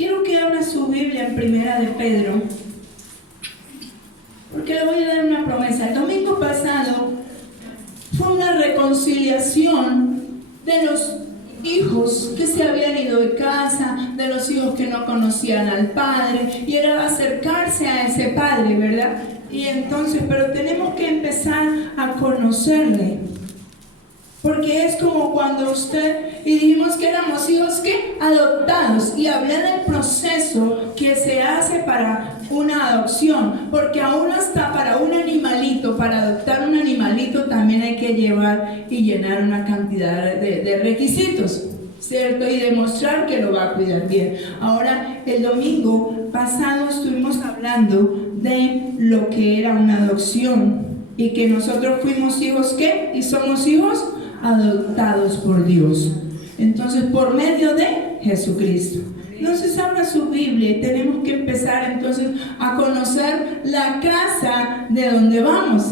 Quiero que abra su Biblia en Primera de Pedro, porque le voy a dar una promesa. El domingo pasado fue una reconciliación de los hijos que se habían ido de casa, de los hijos que no conocían al Padre, y era acercarse a ese Padre, ¿verdad? Y entonces, pero tenemos que empezar a conocerle, porque es como cuando y dijimos que éramos hijos ¿qué? Adoptados, y hablé del proceso que se hace para una adopción, porque aún hasta para un animalito, para adoptar un animalito también hay que llevar y llenar una cantidad de requisitos, ¿cierto? Y demostrar que lo va a cuidar bien. Ahora, el domingo pasado estuvimos hablando de lo que era una adopción, y que nosotros fuimos hijos ¿qué? Y somos hijos adoptados por Dios. Entonces, por medio de Jesucristo. Entonces, abra su Biblia y tenemos que empezar entonces a conocer la casa de donde vamos,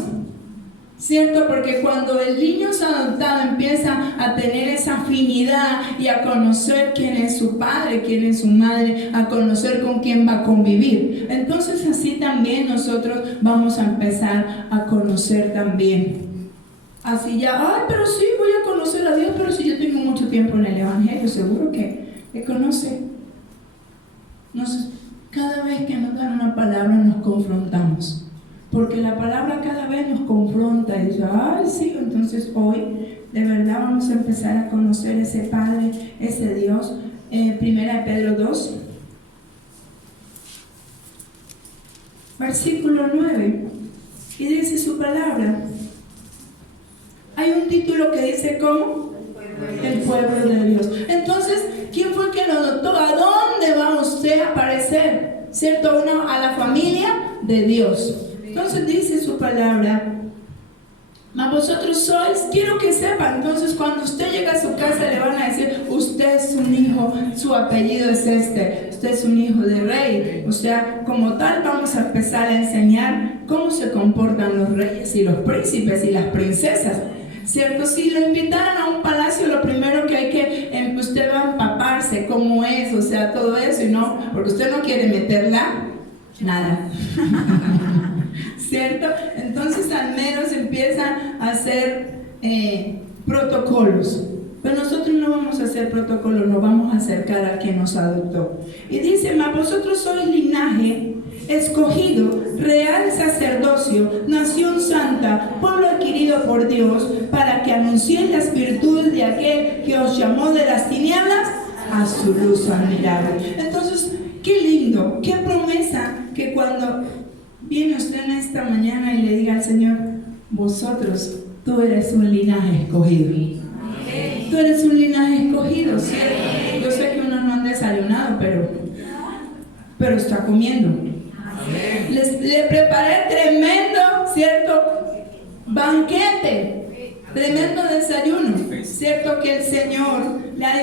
¿cierto? Porque cuando el niño es adoptado empieza a tener esa afinidad y a conocer quién es su padre, quién es su madre, a conocer con quién va a convivir. Entonces, así también nosotros vamos a empezar a conocer también. Así ya, ay, pero sí, voy a conocer a Dios, pero si yo tengo mucho tiempo en el Evangelio, seguro que conoce. Cada vez que nos dan una palabra nos confrontamos, porque la palabra cada vez nos confronta y dice, ay, sí, entonces hoy de verdad vamos a empezar a conocer ese Padre, ese Dios. Primera de Pedro 2, versículo 9, y dice su palabra. Hay un título que dice ¿cómo? El pueblo de Dios. Entonces, ¿quién fue que lo adoptó? ¿A dónde va usted a aparecer? ¿Cierto? A la familia de Dios. Entonces dice su palabra, mas vosotros sois, quiero que sepan, entonces cuando usted llega a su casa le van a decir, usted es un hijo, su apellido es este, usted es un hijo de rey. O sea, como tal vamos a empezar a enseñar cómo se comportan los reyes y los príncipes y las princesas, ¿cierto? Si le invitaran a un palacio, lo primero que hay que, usted va a empaparse cómo es, o sea, todo eso, y no, porque usted no quiere meterla, nada. ¿Cierto? Entonces al menos empiezan a hacer protocolos. Pero nosotros no vamos a hacer protocolos, nos vamos a acercar al que nos adoptó. Y dice, mas vosotros sois linaje escogido, real sacerdocio, nación santa, pueblo adquirido por Dios, para que anunciéis las virtudes de aquel que os llamó de las tinieblas a su luz admirable. Entonces, qué lindo, qué promesa, que cuando viene usted en esta mañana y le diga al Señor, vosotros, tú eres un linaje escogido. Tú eres un linaje escogido, ¿cierto? Yo sé que uno no ha desayunado, pero está comiendo. Le preparé tremendo, ¿cierto? Banquete, tremendo desayuno, ¿cierto? Que el Señor,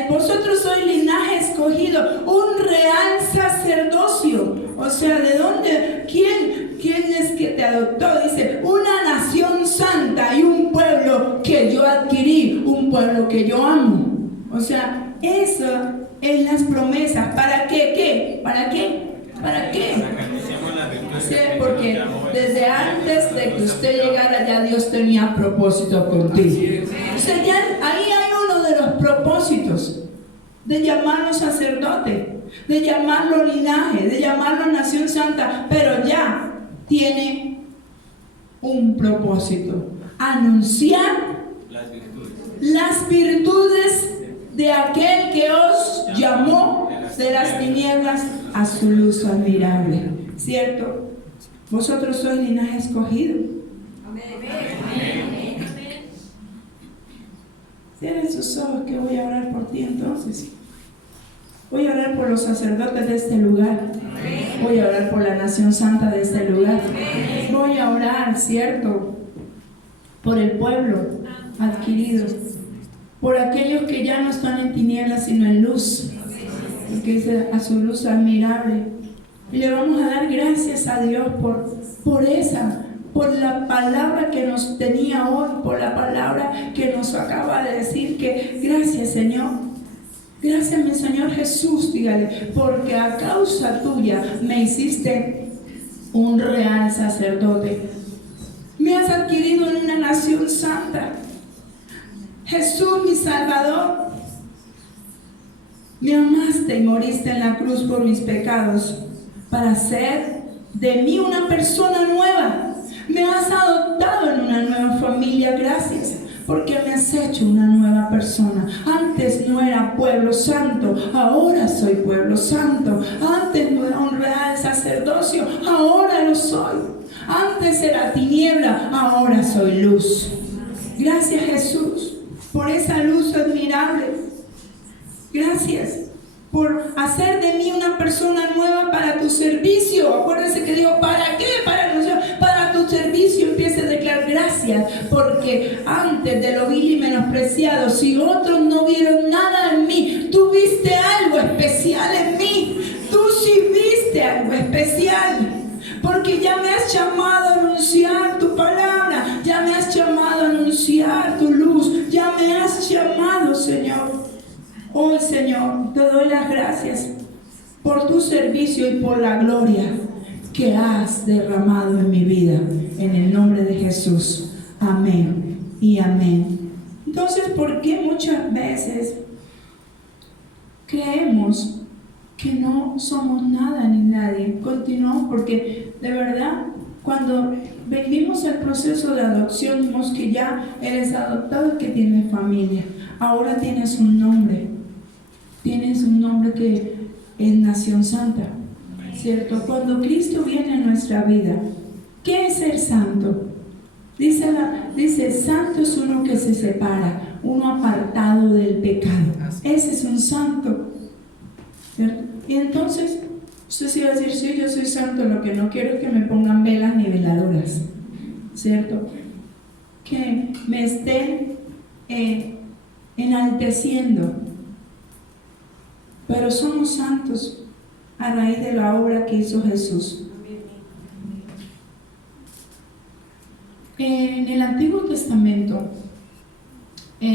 vosotros sois linaje escogido, un real sacerdocio. O sea, ¿de dónde? ¿Quién es que te adoptó? Dice, una nación santa y un pueblo que yo adquirí, un pueblo que yo amo. O sea, eso es las promesas. ¿Para qué? ¿Qué? ¿Para qué? ¿Para qué? Sí, porque desde antes de que usted llegara ya Dios tenía propósito contigo. O sea, ya ahí hay uno de los propósitos, de llamarlo sacerdote, de llamarlo linaje, de llamarlo nación santa, pero ya tiene un propósito: anunciar las virtudes de aquel que os llamó de las tinieblas a su luz admirable, ¿cierto? Vosotros sois linaje escogido. Cierren sus ojos, que voy a orar por ti entonces. Voy a orar por los sacerdotes de este lugar. Voy a orar por la nación santa de este lugar. Voy a orar, ¿cierto?, por el pueblo adquirido, por aquellos que ya no están en tinieblas sino en luz, que dice a su luz admirable. Y le vamos a dar gracias a Dios por la palabra que nos tenía hoy, por la palabra que nos acaba de decir, que gracias, Señor. Gracias, mi Señor Jesús, dígale, porque a causa tuya me hiciste un real sacerdote. Me has adquirido en una nación santa. Jesús, mi Salvador, me amaste y moriste en la cruz por mis pecados para hacer de mí una persona nueva. Me has adoptado en una nueva familia. Gracias, porque me has hecho una nueva persona. Antes no era pueblo santo, ahora soy pueblo santo. Antes no era un real sacerdocio, ahora lo soy. Antes era tiniebla, ahora soy luz. Gracias, Jesús, por esa luz admirable. Gracias por hacer de mí una persona nueva para tu servicio. Acuérdense que digo, ¿para qué? Para tu servicio. Empieza a declarar gracias, porque antes de lo vil y menospreciado, si otros no vieron nada en mí, tú viste algo especial en mí. Tú sí viste algo especial, porque ya me has llamado a anunciar tu palabra, ya me has llamado a anunciar tu luz, ya me has llamado, Señor. Hoy, Señor, te doy las gracias por tu servicio y por la gloria que has derramado en mi vida, en el nombre de Jesús. Amén y amén. Entonces, ¿por qué muchas veces creemos que no somos nada ni nadie? Continuamos, porque de verdad, cuando vivimos el proceso de adopción, vimos que ya eres adoptado y que tienes familia. Ahora tienes un nombre. Tienes un nombre que es Nación Santa, ¿cierto? Cuando Cristo viene a nuestra vida, ¿qué es ser santo? Dice, santo es uno que se separa, uno apartado del pecado. Ese es un santo, ¿cierto? Y entonces, usted sí va a decir, sí, yo soy santo, lo que no quiero es que me pongan velas ni veladoras, ¿cierto? Que me estén enalteciendo. Pero somos santos a raíz de la obra que hizo Jesús. En el Antiguo Testamento,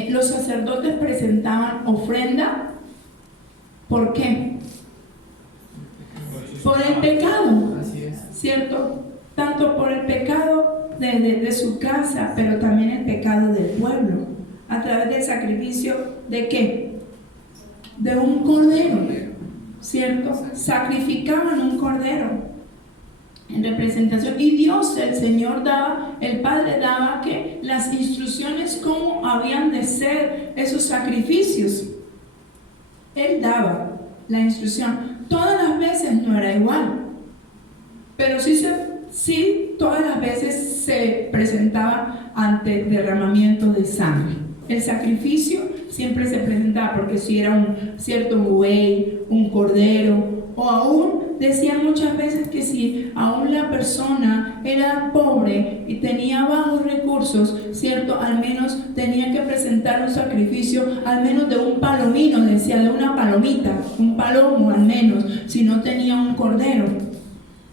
los sacerdotes presentaban ofrenda. ¿Por qué? Por el pecado, ¿cierto? Tanto por el pecado de su casa, pero también el pecado del pueblo, a través del sacrificio ¿de qué? De un cordero, ¿cierto? Sacrificaban un cordero en representación, y Dios, el Señor daba, el Padre daba que las instrucciones cómo habían de ser esos sacrificios. Él daba la instrucción. Todas las veces no era igual, pero sí todas las veces se presentaba ante derramamiento de sangre. El sacrificio siempre se presentaba, porque si era un buey, un cordero, o aún decían muchas veces que si aún la persona era pobre y tenía bajos recursos, ¿cierto? Al menos tenía que presentar un sacrificio, al menos de un palomino, decía, de una palomita, un palomo al menos, si no tenía un cordero.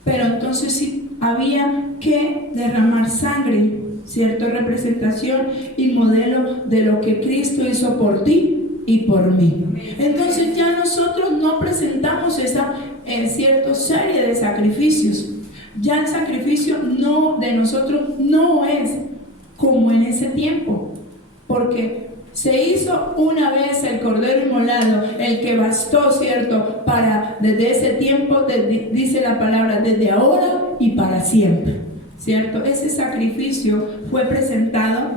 Pero entonces sí había que derramar sangre, ¿cierto? Representación y modelo de lo que Cristo hizo por ti y por mí. Entonces ya nosotros no presentamos esa cierta serie de sacrificios. Ya el sacrificio de nosotros no es como en ese tiempo, porque se hizo una vez el cordero inmolado, el que bastó, ¿cierto? Para desde ese tiempo, dice la palabra, desde ahora y para siempre, ¿cierto? Ese sacrificio fue presentado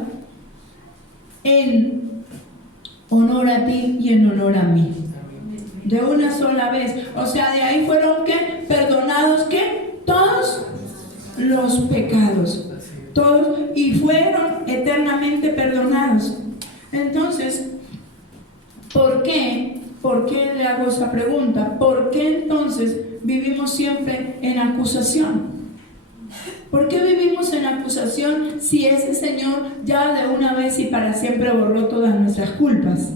en honor a ti y en honor a mí, de una sola vez. O sea, de ahí fueron ¿qué? Perdonados ¿qué? Todos los pecados, todos, y fueron eternamente perdonados. Entonces, ¿por qué? ¿Por qué le hago esa pregunta? ¿Por qué entonces vivimos siempre en acusación? ¿Por qué vivimos en acusación si ese Señor ya de una vez y para siempre borró todas nuestras culpas?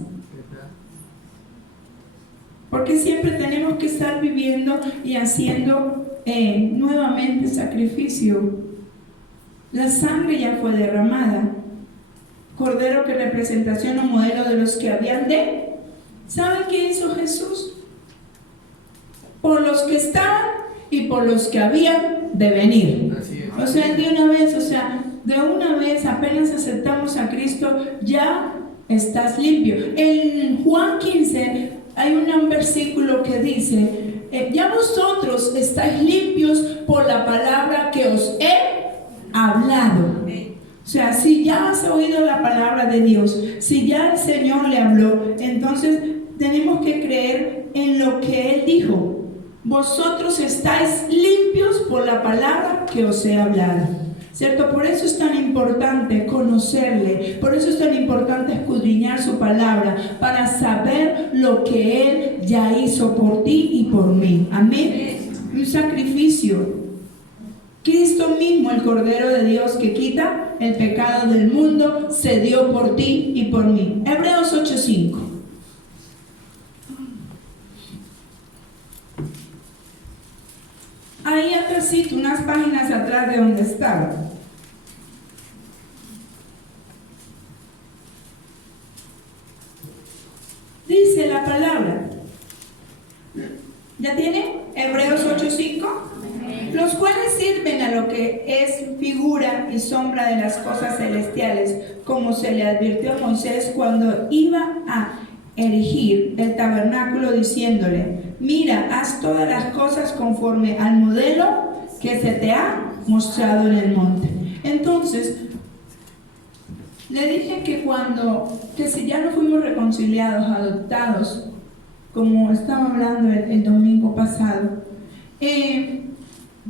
Porque siempre tenemos que estar viviendo y haciendo nuevamente sacrificio. La sangre ya fue derramada. Cordero que representación o modelo de los que habían de ¿Saben qué hizo Jesús? Por los que estaban y por los que habían de venir. O sea, de una vez apenas aceptamos a Cristo, ya estás limpio. En Juan 15 hay un versículo que dice, ya vosotros estáis limpios por la palabra que os he hablado. O sea, si ya has oído la palabra de Dios, si ya el Señor le habló, entonces tenemos que creer en lo que Él dijo. Vosotros estáis limpios por la palabra que os he hablado. ¿Cierto? Por eso es tan importante conocerle, por eso es tan importante escudriñar su palabra, para saber lo que Él ya hizo por ti y por mí. Amén. Un sacrificio. Cristo mismo, el Cordero de Dios que quita el pecado del mundo, se dio por ti y por mí. Hebreos 8:5. Ahí atrásito, unas páginas atrás de donde estaba. Dice la palabra. ¿Ya tiene? Hebreos 8:5. Los cuales sirven a lo que es figura y sombra de las cosas celestiales, como se le advirtió a Moisés cuando iba a erigir el tabernáculo, diciéndole: mira, haz todas las cosas conforme al modelo que se te ha mostrado en el monte. Entonces, le dije que si ya no fuimos reconciliados, adoptados, como estaba hablando el domingo pasado,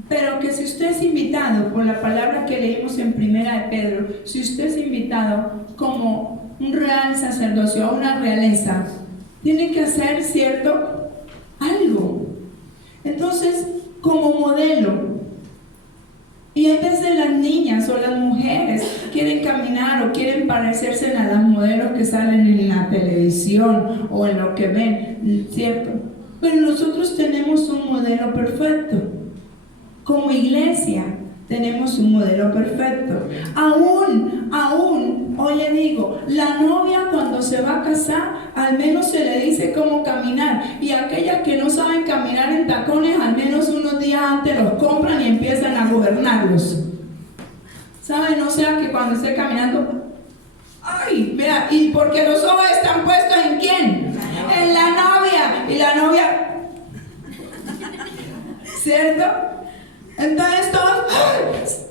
pero que si usted es invitado por la palabra que leímos en Primera de Pedro, si usted es invitado como un real sacerdocio, una realeza, tiene que hacer cierto algo. Entonces, como modelo, y a veces las niñas o las mujeres quieren caminar o quieren parecerse a las modelos que salen en la televisión o en lo que ven, ¿cierto? Pero nosotros tenemos un modelo perfecto. Como iglesia tenemos un modelo perfecto. Aún, hoy le digo, la novia cuando se va a casar, al menos se le dice cómo caminar. Y aquellas que no saben caminar en tacones, al menos unos días antes los compran y empiezan a gobernarlos. ¿Saben? No sea que cuando esté caminando, ¡ay! Mira, ¿y porque los ojos están puestos en quién? En la novia. Y la novia, ¿cierto? Entonces todos,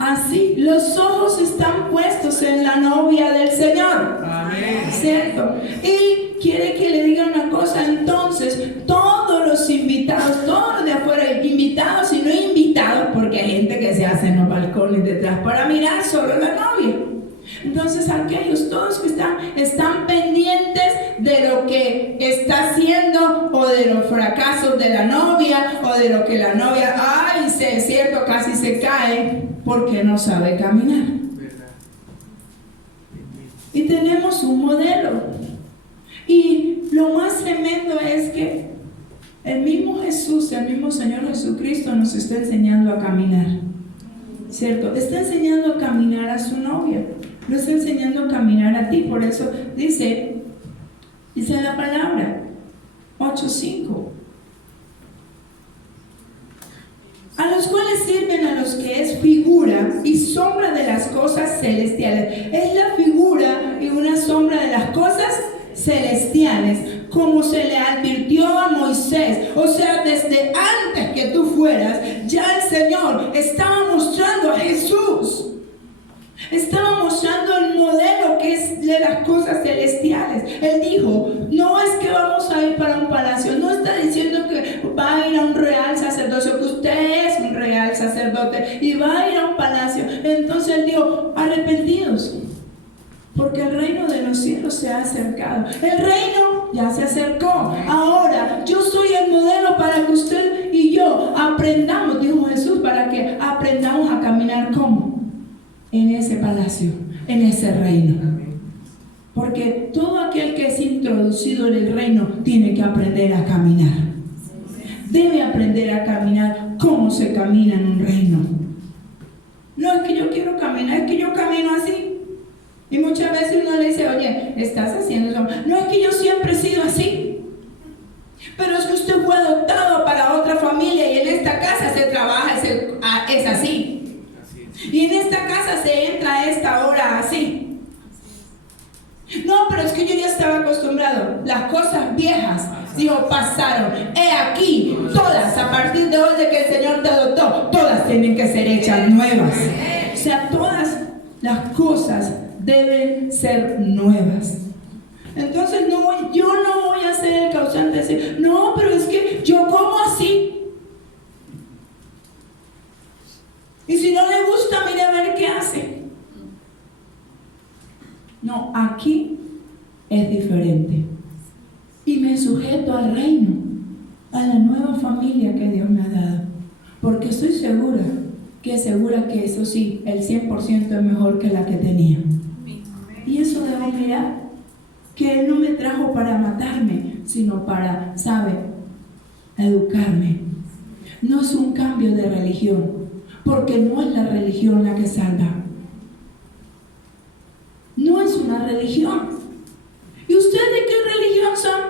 así, los ojos están puestos en la novia del Señor. Amén. ¿Cierto? Y quiere que le diga una cosa, entonces, todos los invitados, todos los de afuera, invitados y no invitados, porque hay gente que se hace en los balcones detrás para mirar solo la novia. Entonces aquellos todos que están pendientes de lo que está haciendo o de los fracasos de la novia o de lo que la novia, es cierto, casi se cae porque no sabe caminar. Y tenemos un modelo. Y lo más tremendo es que el mismo Jesús, el mismo Señor Jesucristo nos está enseñando a caminar. ¿Cierto? Está enseñando a caminar a su novia. Lo está enseñando a caminar a ti. Por eso dice la palabra 8:5. A los cuales sirven a los que es figura y sombra de las cosas celestiales. Es la figura y una sombra de las cosas celestiales, como se le advirtió a Moisés. O sea, desde antes que tú fueras, ya el Señor estaba mostrando a Jesús. Estaba mostrando el modelo que es de las cosas celestiales. Él dijo, no es que vamos a ir para un palacio, no está diciendo que va a ir a un real sacerdocio, que usted es un real sacerdote y va a ir a un palacio. Entonces él dijo, arrepentidos, porque el reino de los cielos se ha acercado. El reino ya se acercó. Ahora yo soy el modelo para que usted y yo aprendamos, dijo Jesús, para que aprendamos a caminar como en ese palacio, en ese reino. Porque todo aquel que es introducido en el reino tiene que aprender a caminar. Debe aprender a caminar como se camina en un reino. No es que yo quiero caminar, es que yo camino así. Y muchas veces uno le dice, oye, estás haciendo eso. No, es que yo siempre he sido así. Pero es que usted fue adoptado para otra familia y en esta casa se trabaja, es así. Y en esta casa se entra a esta hora así. No, pero es que yo ya estaba acostumbrado. Las cosas viejas, digo, pasaron. He aquí, todas, a partir de hoy de que el Señor te adoptó, todas tienen que ser hechas nuevas. O sea, todas las cosas deben ser nuevas. Entonces yo no voy a ser el causante de decir, no, pero es que yo como así. Y si no le gusta, mire a ver qué hace. No, aquí es diferente. Y me sujeto al reino, a la nueva familia que Dios me ha dado. Porque estoy segura que eso sí, el 100% es mejor que la que tenía. Y eso debo mirar. Que Él no me trajo para matarme, sino para, ¿sabe?, educarme. No es un cambio de religión, porque no es la religión la que salva. No es una religión. ¿Y ustedes de qué religión son?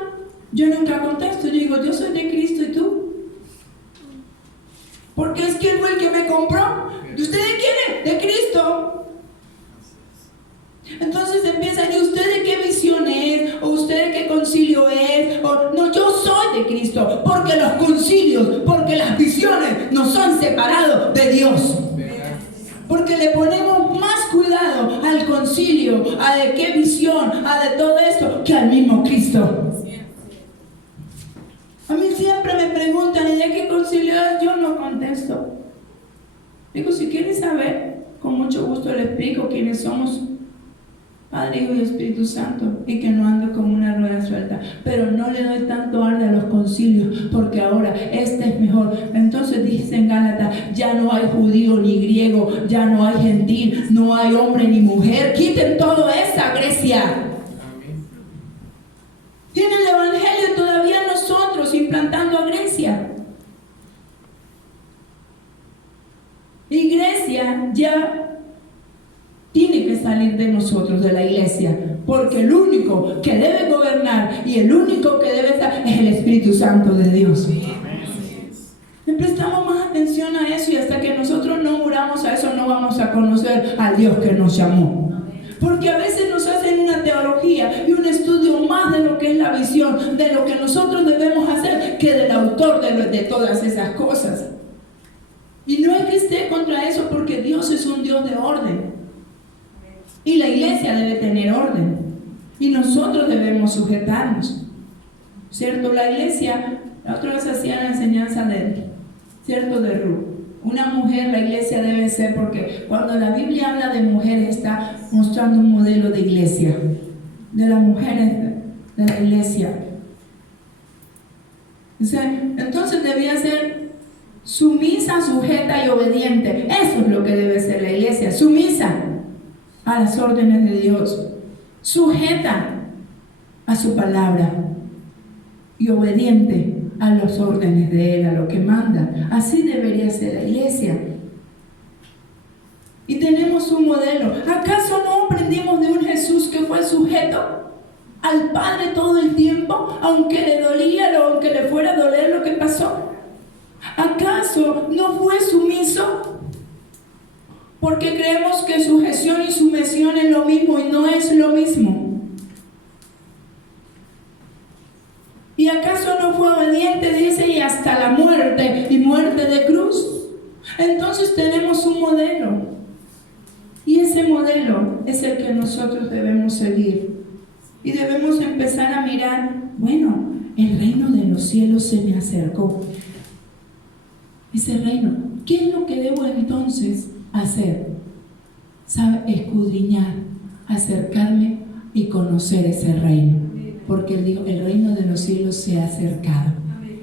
Yo nunca contesto, yo digo, yo soy de Cristo, ¿y tú? Porque es que Él fue el que me compró. ¿Y usted de quién es? De Cristo. Entonces empiezan, ¿y usted de qué misión es? ¿O usted de qué concilio es? O, no, yo soy de Cristo, porque los concilios, porque las visiones nos son separados de Dios. Porque le ponemos más cuidado al concilio, a de qué visión, a de todo esto, que al mismo Cristo. A mí siempre me preguntan, ¿y de qué concilio es? Yo no contesto. Digo, si quieres saber, con mucho gusto le explico quiénes somos. Padre, Hijo y Espíritu Santo, y que no ando como una rueda suelta, pero no le doy tanto arde a los concilios, porque ahora este es mejor. Entonces dice en Gálatas, ya no hay judío ni griego, ya no hay gentil, no hay hombre ni mujer, quiten todo esa Grecia. Tiene el evangelio todavía nosotros implantando a Grecia. Y Grecia ya tiene que salir de nosotros, de la iglesia, porque el único que debe gobernar y el único que debe estar es el Espíritu Santo de Dios. Le prestamos más atención a eso, y hasta que nosotros no muramos a eso no vamos a conocer al Dios que nos llamó. Porque a veces nos hacen una teología y un estudio más de lo que es la visión, de lo que nosotros debemos hacer, que del autor de todas esas cosas. Y no es que esté contra eso, porque Dios es un Dios de orden. Y la iglesia debe tener orden. Y nosotros debemos sujetarnos. ¿Cierto? La iglesia, la otra vez hacía la enseñanza de Ruth. Una mujer, la iglesia debe ser, porque cuando la Biblia habla de mujeres está mostrando un modelo de iglesia. De las mujeres de la iglesia. Entonces debía ser sumisa, sujeta y obediente. Eso es lo que debe ser la iglesia. Sumisa a las órdenes de Dios, sujeta a su palabra y obediente a las órdenes de Él, a lo que manda. Así debería ser la iglesia. Y tenemos un modelo. ¿Acaso no aprendimos de un Jesús que fue sujeto al Padre todo el tiempo, aunque le dolía, aunque le fuera a doler lo que pasó? ¿Acaso no fue sumiso? Porque creemos que sujeción y sumisión es lo mismo, y no es lo mismo. ¿Y acaso no fue obediente? Dice, y hasta la muerte, y muerte de cruz. Entonces tenemos un modelo, y ese modelo es el que nosotros debemos seguir. Y debemos empezar a mirar, bueno, el reino de los cielos se me acercó. Ese reino, ¿qué es lo que debo entonces hacer? ¿Sabe? Escudriñar, acercarme y conocer ese reino, porque Él dijo, el reino de los cielos se ha acercado,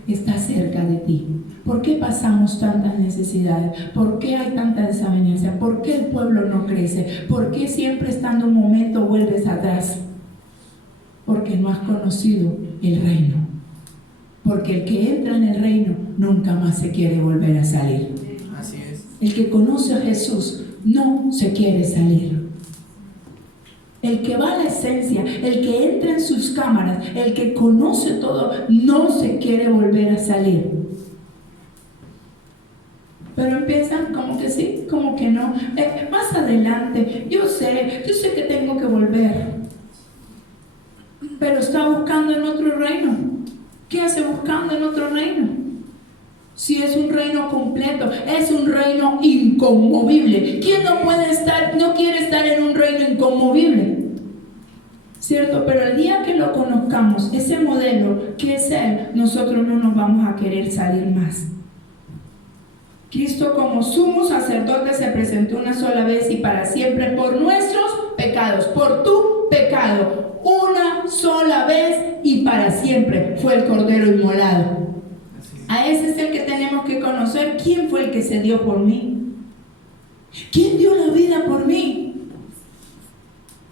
está cerca de ti. ¿Por qué pasamos tantas necesidades? ¿Por qué hay tanta desavenencia? ¿Por qué el pueblo no crece? ¿Por qué siempre estando un momento vuelves atrás? Porque no has conocido el reino, porque el que entra en el reino nunca más se quiere volver a salir. El que conoce a Jesús no se quiere salir. El que va a la esencia, el que entra en sus cámaras, el que conoce todo, no se quiere volver a salir. Pero empiezan como que sí, como que no. Más adelante, yo sé que tengo que volver. Pero está buscando en otro reino. ¿Qué hace buscando en otro reino? Si es un reino completo, es un reino inconmovible. ¿Quién no quiere estar en un reino inconmovible? ¿Cierto? Pero el día que lo conozcamos, ese modelo que es Él, nosotros no nos vamos a querer salir más. Cristo como sumo sacerdote se presentó una sola vez y para siempre por nuestros pecados, por tu pecado, una sola vez y para siempre fue el Cordero inmolado. A ese es el que tenemos que conocer. ¿Quién fue el que se dio por mí? ¿Quién dio la vida por mí?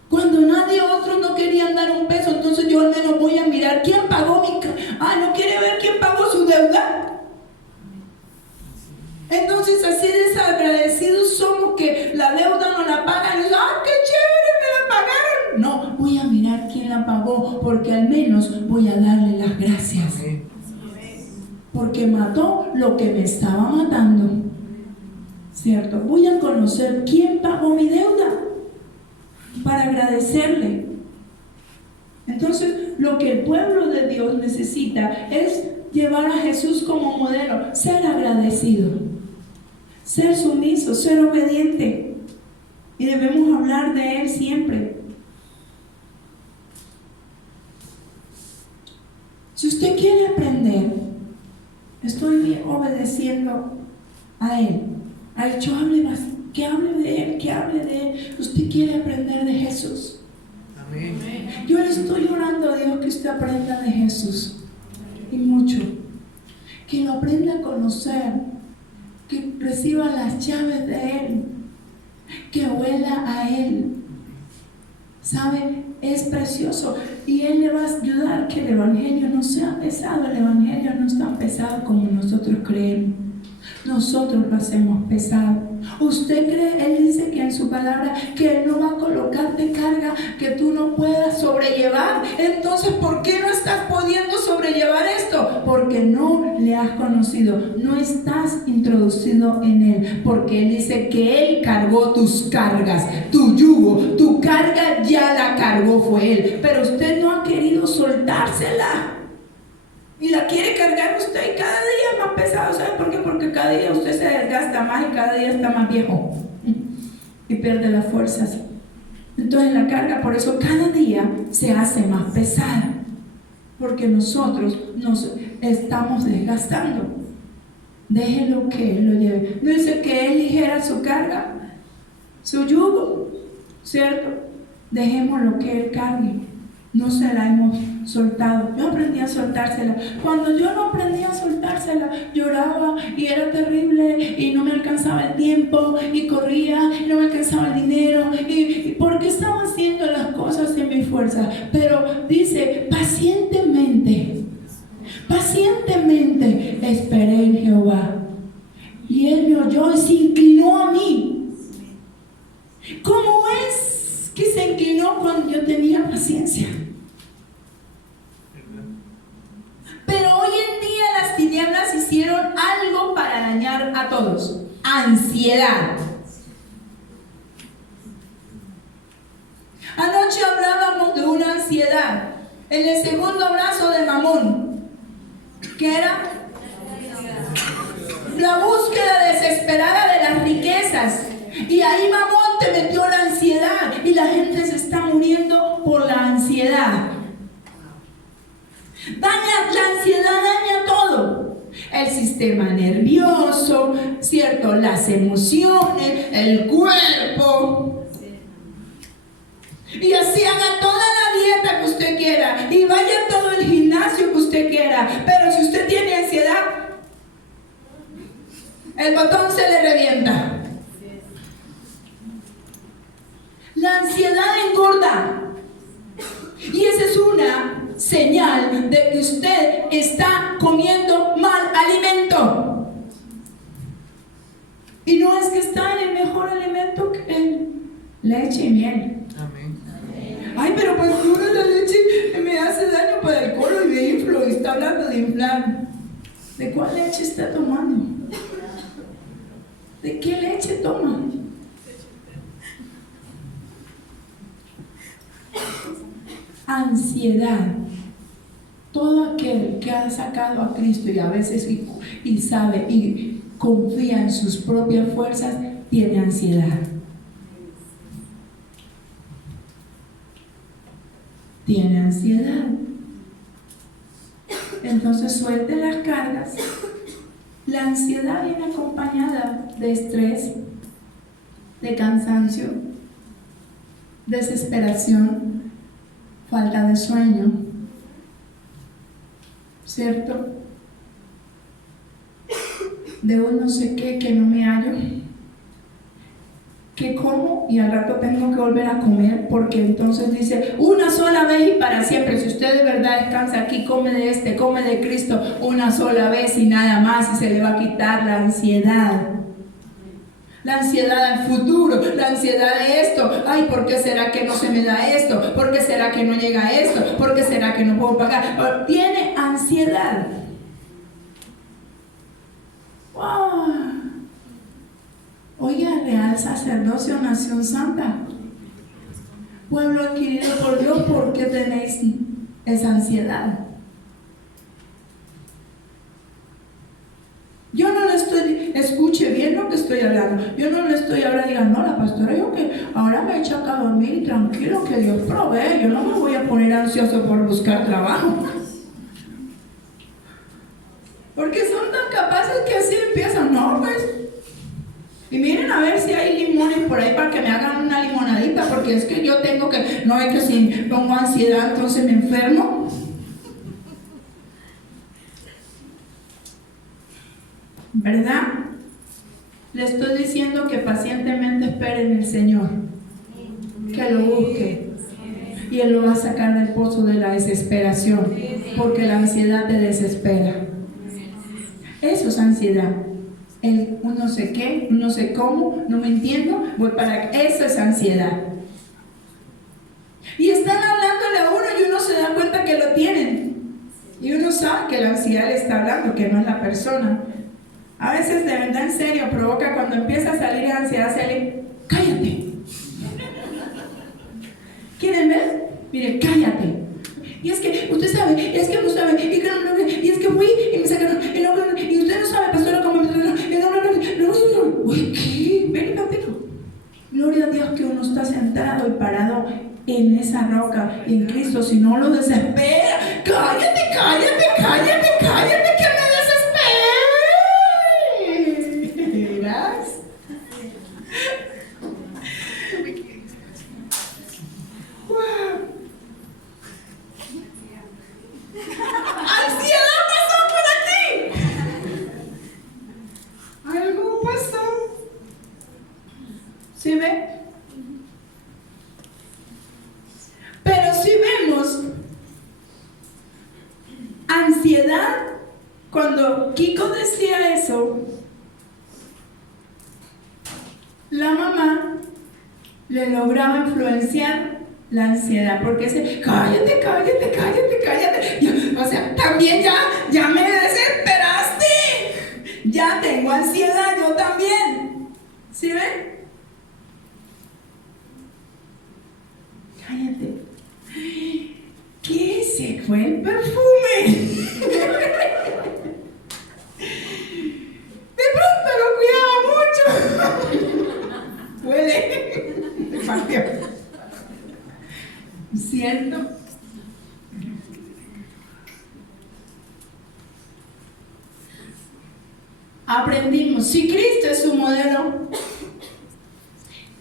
Cuando nadie otros no querían dar un peso, entonces yo al menos voy a mirar quién pagó mi... ¿no quiere ver quién pagó su deuda? Entonces así desagradecidos somos que la deuda no la pagan y dicen, ¡qué chévere, me la pagaron! No, voy a mirar quién la pagó, porque al menos voy a darle las gracias. Porque mató lo que me estaba matando. ¿Cierto? Voy a conocer quién pagó mi deuda para agradecerle. Entonces, lo que el pueblo de Dios necesita es llevar a Jesús como modelo, ser agradecido, ser sumiso, ser obediente. Y debemos hablar de Él siempre. Si usted quiere aprender, estoy obedeciendo a Él. Ha dicho, que hable de Él, que hable de Él. Usted quiere aprender de Jesús. Amén. Yo le estoy orando a Dios que usted aprenda de Jesús. Y mucho. Que lo aprenda a conocer. Que reciba las llaves de Él. Que huela a Él. ¿Sabe? Es precioso. Y Él le va a ayudar que el Evangelio no sea pesado. El Evangelio no es tan pesado como nosotros creemos. Nosotros lo hacemos pesado. ¿Usted cree? Él dice que en su palabra que Él no va a colocarte carga que tú no puedas sobrellevar. Entonces, ¿por qué no estás pudiendo sobrellevar esto? Porque no le has conocido, no estás introducido en Él. Porque Él dice que Él cargó tus cargas, tu yugo, tu carga ya la cargó fue Él. Pero usted no ha querido soltársela. Y la quiere cargar usted y cada día es más pesado. ¿Sabe por qué? Porque cada día usted se desgasta más y cada día está más viejo y pierde las fuerzas. Entonces la carga, por eso cada día se hace más pesada, porque nosotros nos estamos desgastando. Déjelo que Él lo lleve. No dice que Él ligera su carga, su yugo, ¿cierto? Dejémoslo que Él cargue. No se la hemos soltado. Yo aprendí a soltársela. Cuando yo no aprendí a soltársela, lloraba y era terrible y no me alcanzaba el tiempo y corría y no me alcanzaba el dinero y porque estaba haciendo las cosas en mi fuerza. Pero dice, pacientemente esperé en Jehová y Él me oyó y se inclinó a mí. ¿Cómo es que se inclinó cuando yo tenía paciencia? Pero hoy en día las tinieblas hicieron algo para dañar a todos. Ansiedad. Anoche hablábamos de una ansiedad. En el segundo abrazo de Mamón, ¿qué era? La búsqueda desesperada de las riquezas. Y ahí Mamón te metió la ansiedad. Y la gente se está muriendo por la ansiedad. La ansiedad daña todo. El sistema nervioso, ¿cierto? Las emociones, el cuerpo. Y así haga toda la dieta que usted quiera y vaya a todo el gimnasio que usted quiera. Pero si usted tiene ansiedad, el botón se le revienta. La ansiedad engorda. Y esa es una señal de que usted está comiendo mal alimento. Y no es que está en el mejor alimento que el leche y miel. Amén. de inflar. ¿De cuál leche está tomando? ¿De qué leche toma? Ansiedad. Todo aquel que ha sacado a Cristo y a veces y sabe y confía en sus propias fuerzas, tiene ansiedad. Tiene ansiedad. Entonces suelte las cargas. La ansiedad viene acompañada de estrés, de cansancio, desesperación, falta de sueño, ¿cierto? De un no sé qué, que no me hallo, que como y al rato tengo que volver a comer, porque entonces dice una sola vez y para siempre. Si usted de verdad descansa aquí, come de Cristo una sola vez y nada más, y se le va a quitar la ansiedad. La ansiedad al futuro, la ansiedad de esto. Ay, ¿por qué será que no se me da esto? ¿Por qué será que no llega esto? ¿Por qué será que no puedo pagar? Tiene ansiedad. ¡Wow! Oiga, real sacerdocio, nación santa, pueblo adquirido por Dios, ¿por qué tenéis esa ansiedad? Yo no le estoy, escuche bien lo que estoy hablando, yo no le estoy ahora digando, no, la pastora dijo que ahora me echa acá a dormir, tranquilo, que Dios provee, yo no me voy a poner ansioso por buscar trabajo. Porque son tan capaces que así empiezan, no, pues. Y miren a ver si hay limones por ahí para que me hagan una limonadita, porque es que yo tengo que, no es que si pongo ansiedad entonces me enfermo. ¿Verdad? Le estoy diciendo que pacientemente espere en el Señor, que lo busque, y Él lo va a sacar del pozo de la desesperación, porque la ansiedad te desespera. Eso es ansiedad. El un no sé qué, un no sé cómo, no me entiendo, voy para... Eso es ansiedad. Y están hablándole a uno y uno se da cuenta que lo tienen. Y uno sabe que la ansiedad le está hablando, que no es la persona. A veces de verdad en serio provoca cuando empieza a salir ansiedad, sale, cállate. ¿Quieren ver? Mire, cállate. Y es que usted sabe, y es que no sabe, y es que fui y me sacaron, y usted no sabe, pastora, cómo me trataron, uy, ¿qué? Ven tantito. Gloria a Dios que uno está sentado y parado en esa roca, en Cristo, si no lo desespera. Cállate, cállate, cállate, cállate, que me desespere. ¿Verás? Wow. ¡Ansiedad pasó por aquí! Algo pasó. ¿Sí ve? Pero si vemos ansiedad, cuando Kiko decía eso, la mamá le lograba influenciar la ansiedad, porque ese cállate, cállate, cállate, cállate. O sea, también ya me desesperaste. Ya tengo ansiedad, yo también. ¿Sí ven? Cállate. ¿Qué? Se fue el perfume. De pronto lo cuidaba mucho. Huele. ¿Cierto? Aprendimos, si Cristo es su modelo,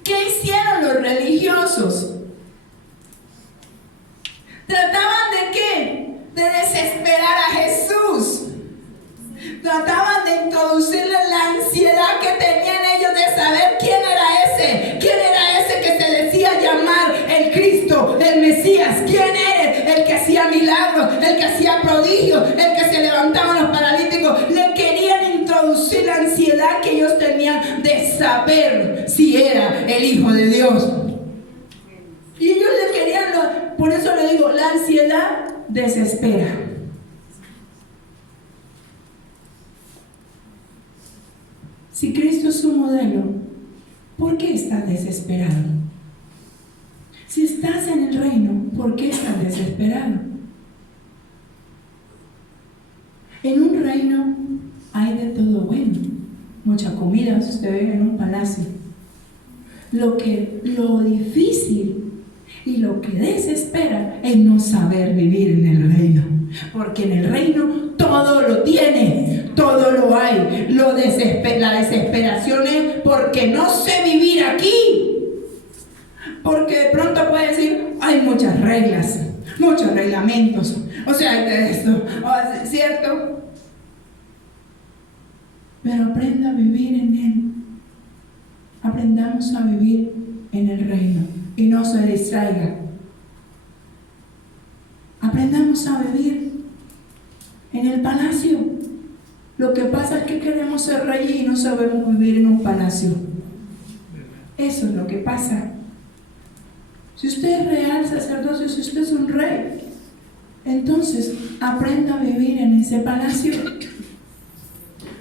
¿qué hicieron los religiosos? ¿Trataban de qué? De desesperar a Jesús. Trataban de introducirle la ansiedad que tenían ellos de saber quién era ese que se decía llamar el Cristo, el Mesías. ¿Quién eres? El que hacía milagros, el que hacía prodigios, el que se levantaban los paralíticos. Le querían introducir la ansiedad que ellos tenían de saber si era el Hijo de Dios. Y ellos le querían, por eso le digo, la ansiedad desespera. Si Cristo es su modelo, ¿por qué estás desesperado? Si estás en el reino, ¿por qué estás desesperado? En un reino hay de todo bueno. Mucha comida, si usted ve en un palacio. Lo difícil y lo que desespera es no saber vivir en el reino. Porque en el reino todo lo tiene, todo lo hay. La desesperación es porque no sé vivir aquí. Porque de pronto puede decir, hay muchas reglas, muchos reglamentos. O sea, esto, ¿cierto? Pero aprenda a vivir en Él. Aprendamos a vivir en el reino y no se distraiga. Aprendamos a vivir en el palacio. Lo que pasa es que queremos ser reyes y no sabemos vivir en un palacio. Eso es lo que pasa. Si usted es real sacerdocio, si usted es un rey, entonces aprenda a vivir en ese palacio.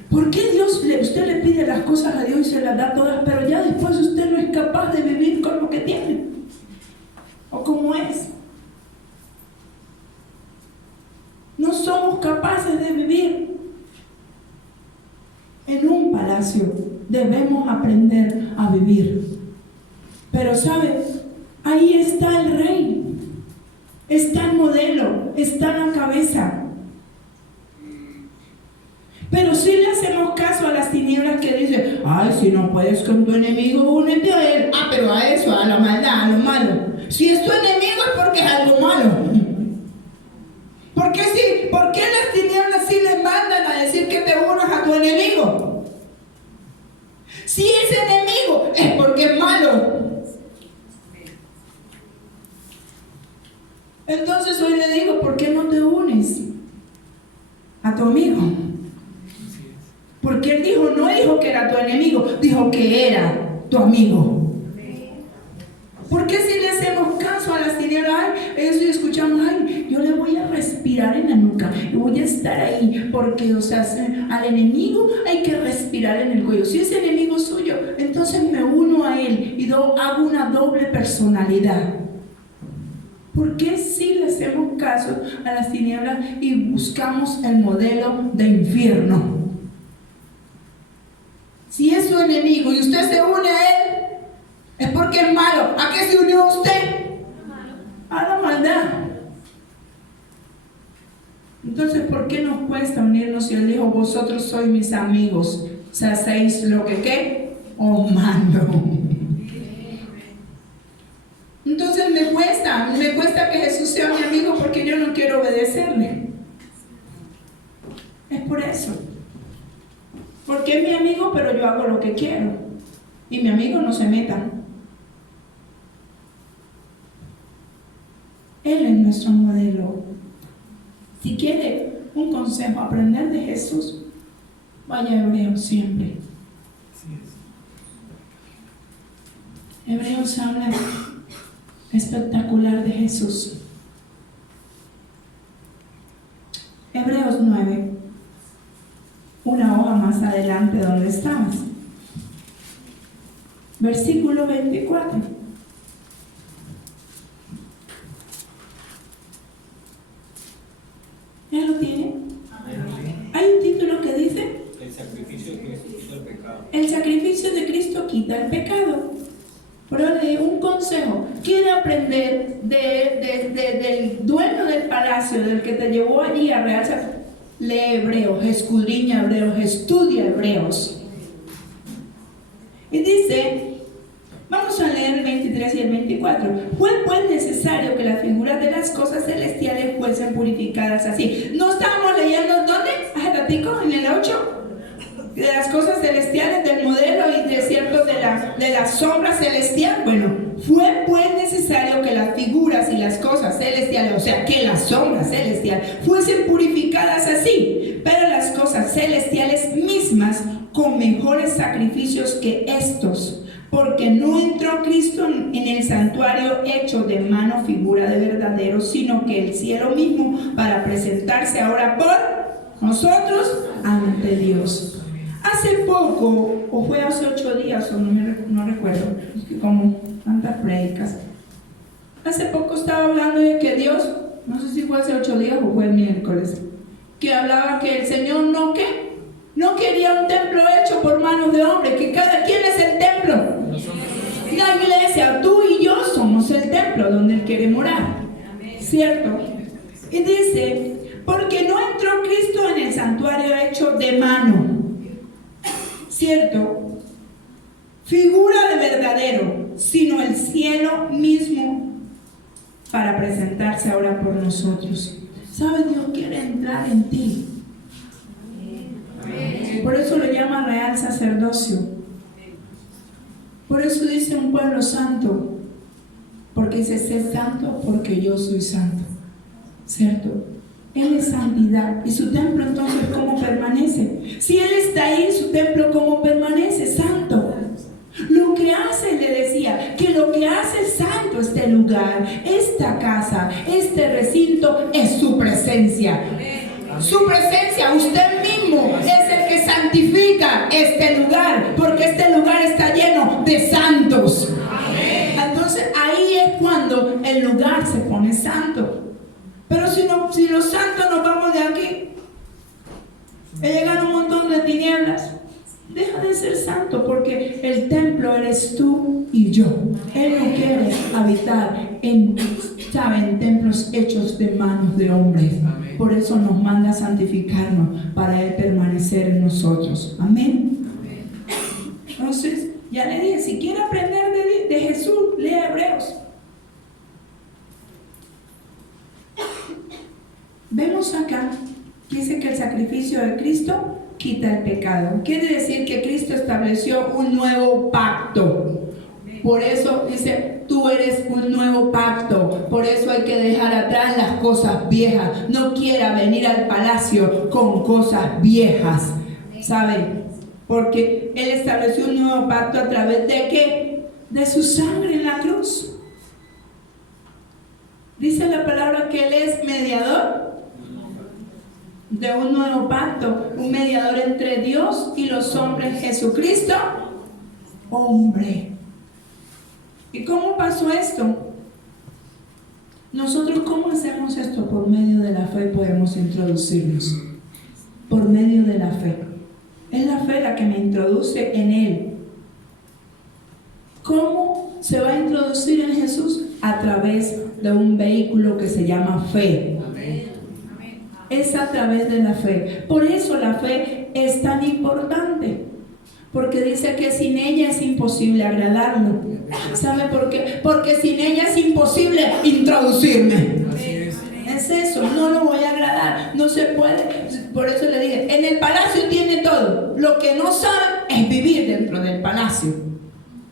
¿Por qué usted le pide las cosas a Dios y se las da todas, pero ya después usted no es capaz de vivir con lo que tiene? ¿O cómo es? No somos capaces de vivir en un palacio. Debemos aprender a vivir. Pero ¿sabe? Ahí está el rey. Está el modelo. Está la cabeza. Pero si le hacemos caso a las tinieblas que dicen, ay, si no puedes con tu enemigo, únete a él. Ah, pero a eso, a la maldad, a lo malo. Si es tu enemigo es porque es algo malo. ¿Por qué las tinieblas sí les mandan a decir que te unas a tu enemigo? Si es enemigo es porque es malo. Entonces hoy le digo, ¿por qué no te unes a tu amigo? Porque él no dijo que era tu enemigo, dijo que era tu amigo. ¿Por qué si le hacemos caso a las tinieblas? Eso y escuchamos, ay, yo le voy a respirar en la nuca, y voy a estar ahí, porque, o sea, al enemigo hay que respirar en el cuello. Si es enemigo suyo, entonces me uno a él y hago una doble personalidad. ¿Por qué si le hacemos caso a las tinieblas y buscamos el modelo de infierno? Si es su enemigo y usted se une a él, es porque es malo. ¿A qué se unió usted? A la maldad. Entonces, ¿por qué nos cuesta unirnos si él dijo, vosotros sois mis amigos? O sea, hacéis lo que ¿qué? Os mando. Entonces me cuesta que Jesús sea mi amigo porque yo no quiero obedecerle. Es por eso. Porque es mi amigo, pero yo hago lo que quiero. Y mi amigo no se meta. Él es nuestro modelo. Si quiere un consejo, aprender de Jesús, vaya a Hebreos siempre. Hebreos habla espectacular de Jesús. Hebreos 9. Una hoja más adelante donde estamos. Versículo 24. ¿Ya lo tiene? Hay un título que dice: el sacrificio de Cristo quita el pecado. El sacrificio de Cristo quita el pecado. Pero un consejo: quiere aprender del dueño del palacio, del que te llevó allí a realzar. Lee Hebreos, escudriña Hebreos, estudia Hebreos. Y dice, vamos a leer el 23 y el 24. Fue pues necesario que las figuras de las cosas celestiales fuesen purificadas así. ¿No estábamos leyendo dónde? Hace ratico, en el 8. De las cosas celestiales, del modelo y de cierto de la sombra celestial. Bueno, fue pues necesario que las figuras y las cosas celestiales, o sea, que la sombra celestial fuesen purificadas así, pero las cosas celestiales mismas con mejores sacrificios que estos, porque no entró Cristo en el santuario hecho de mano figura de verdadero, sino que el cielo mismo, para presentarse ahora por nosotros ante Dios. Hace poco, o fue hace 8 días, o no recuerdo, es que como tantas predicas. Hace poco estaba hablando de que Dios, no sé si fue hace 8 días o fue el miércoles, que hablaba que el Señor no quería un templo hecho por manos de hombres, que cada quien es el templo. La iglesia, tú y yo somos el templo donde Él quiere morar, ¿cierto? Y dice, porque no entró Cristo en el santuario hecho de mano, ¿cierto? Figura de verdadero, sino el cielo mismo para presentarse ahora por nosotros. ¿Sabes? Dios quiere entrar en ti. Por eso lo llama real sacerdocio. Por eso dice un pueblo santo. Porque dice, sé santo porque yo soy santo. ¿Cierto? Él es santidad. ¿Y su templo entonces cómo permanece? Si Él está ahí, su templo cómo permanece, santo. Lo que hace, le decía, que lo que hace santo este lugar, esta casa, este recinto, es su presencia. Su presencia, usted mismo es el que santifica este lugar, porque este lugar está lleno de santos. Entonces ahí es cuando el lugar se pone santo. Pero si los santos nos vamos de aquí, llegan un montón de tinieblas, deja de ser santo, porque el templo eres tú y yo. Él no quiere habitar en templos hechos de manos de hombres. Por eso nos manda a santificarnos, para Él permanecer en nosotros. Amén. Entonces, ya le dije, si quiere aprender de Jesús, lea Hebreos. Vemos acá, dice que el sacrificio de Cristo quita el pecado. Quiere decir que Cristo estableció un nuevo pacto. Por eso dice, tú eres un nuevo pacto. Por eso hay que dejar atrás las cosas viejas. No quiera venir al palacio con cosas viejas. ¿Sabe? Porque Él estableció un nuevo pacto a través de ¿qué? De su sangre en la cruz. Dice la palabra que Él es mediador de un nuevo pacto, un mediador entre Dios y los hombres, Jesucristo, hombre. ¿Y cómo pasó esto? Nosotros, ¿cómo hacemos esto? Por medio de la fe podemos introducirnos. Por medio de la fe. Es la fe la que me introduce en Él. ¿Cómo se va a introducir en Jesús? A través de un vehículo que se llama fe. Es a través de la fe. Por eso la fe es tan importante, porque dice que sin ella es imposible agradarlo. ¿Sabe por qué? Porque sin ella es imposible introducirme. Es eso, no lo voy a agradar, no se puede. Por eso le dije, en el palacio tiene todo. Lo que no sabe es vivir dentro del palacio,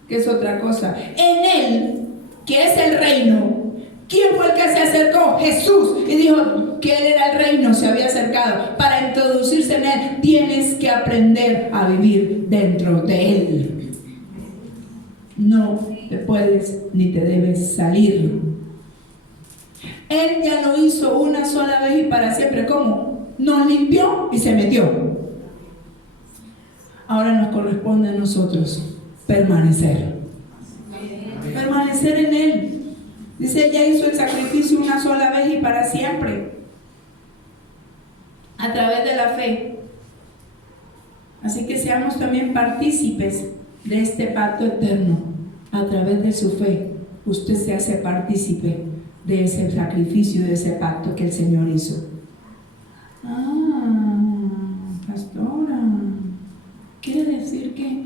que es otra cosa. En Él, que es el reino, ¿quién fue el que se acercó? Jesús. Y dijo que Él era el reino, se había acercado. Para introducirse en Él, tienes que aprender a vivir dentro de Él. No te puedes ni te debes salir. Él ya lo hizo una sola vez y para siempre. ¿Cómo? Nos limpió y se metió. Ahora nos corresponde a nosotros permanecer. Permanecer en Él. Dice, Él ya hizo el sacrificio una sola vez y para siempre, a través de la fe. Así que seamos también partícipes de este pacto eterno. A través de su fe, usted se hace partícipe de ese sacrificio, de ese pacto que el Señor hizo. Pastora, quiere decir que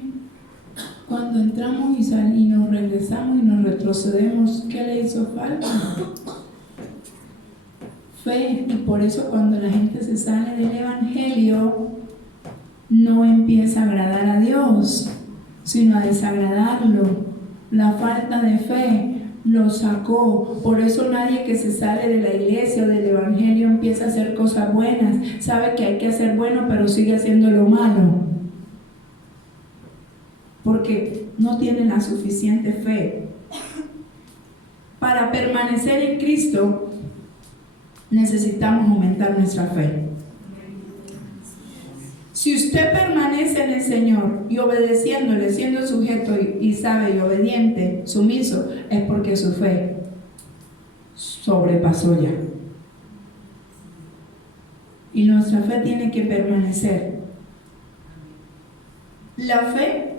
cuando entramos y nos regresamos y nos retrocedemos, ¿qué le hizo falta? Fe. Y por eso cuando la gente se sale del Evangelio, no empieza a agradar a Dios, sino a desagradarlo. La falta de fe lo sacó. Por eso nadie que se sale de la iglesia o del Evangelio empieza a hacer cosas buenas. Sabe que hay que hacer bueno, pero sigue haciendo lo malo, porque no tiene la suficiente fe. Para permanecer en Cristo necesitamos aumentar nuestra fe. Si usted permanece en el Señor y obedeciéndole, siendo sujeto y sabe y obediente, sumiso, es porque su fe sobrepasó ya. Y nuestra fe tiene que permanecer. La fe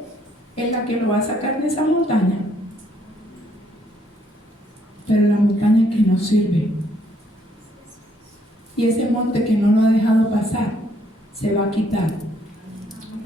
es la que lo va a sacar de esa montaña. Pero la montaña que nos sirve. Y ese monte que no lo ha dejado pasar, se va a quitar.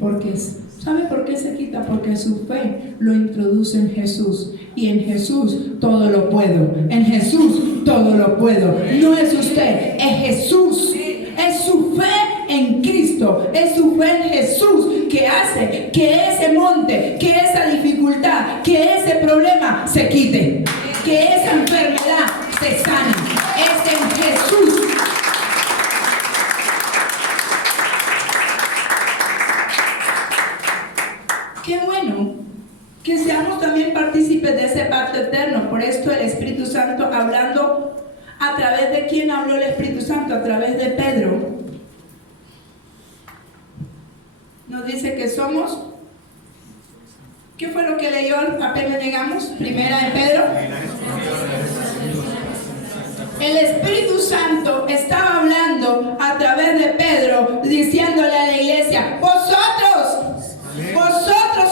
Porque, ¿sabe por qué se quita? Porque su fe lo introduce en Jesús. Y en Jesús todo lo puedo. En Jesús todo lo puedo. No es usted, es Jesús. Es su fe en Cristo. Es su fe en Jesús que hace que ese monte, que esa dificultad, que ese problema se quite. Que esa enfermedad se sane. Es en Jesús. Qué bueno que seamos también partícipes de ese pacto eterno. Por esto el Espíritu Santo, hablando a través de quién habló el Espíritu Santo, a través de Pedro, nos dice que somos. ¿Qué fue lo que leyó apenas llegamos? Primera de Pedro. El Espíritu Santo estaba hablando a través de Pedro, diciéndole a la iglesia: vosotros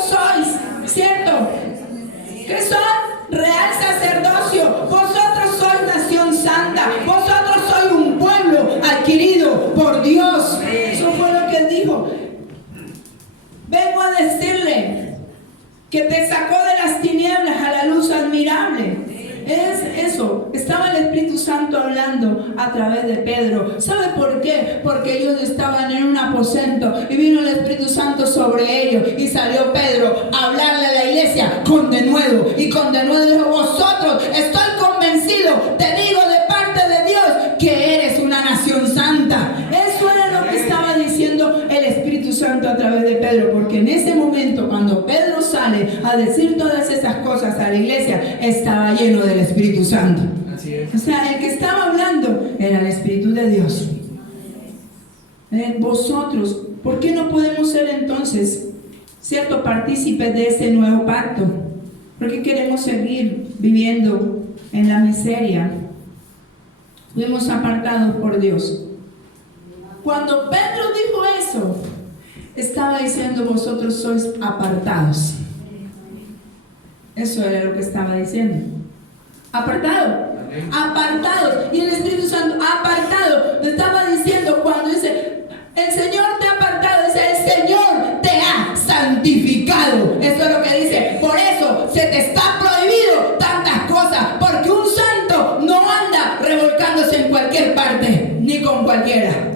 sois, ¿cierto? ¿Qué son? Real sacerdocio. Vosotros sois nación santa. Vosotros sois un pueblo adquirido por Dios. Eso fue lo que él dijo. Vengo a decirle que te sacó de las tinieblas a la luz admirable. Es eso. Estaba el Espíritu Santo hablando a través de Pedro. ¿Sabe por qué? Porque ellos estaban en un aposento y vino el Espíritu Santo sobre ellos y salió Pedro a hablarle a la iglesia con denuedo. Y con denuedo dijo: vosotros, estoy convencido, te digo de parte de Dios, que eres una nación santa. Eso era lo que estaba diciendo el Espíritu Santo a través de Pedro, porque en ese momento, cuando Pedro sale a decir todas esas cosas a la iglesia, estaba lleno del Espíritu Santo. O sea, el que estaba hablando era el Espíritu de Dios. Vosotros, ¿por qué no podemos ser entonces, cierto, partícipes de ese nuevo pacto? ¿Por qué queremos seguir viviendo en la miseria? Fuimos apartados por Dios. Cuando Pedro dijo eso, estaba diciendo: vosotros sois apartados. Eso era lo que estaba diciendo. Apartado. Apartados. Y el Espíritu Santo, apartado. Lo estaba diciendo cuando dice: el Señor te ha apartado. Dice: el Señor te ha santificado. Eso es lo que dice. Por eso se te está prohibido tantas cosas. Porque un santo no anda revolcándose en cualquier parte, ni con cualquiera.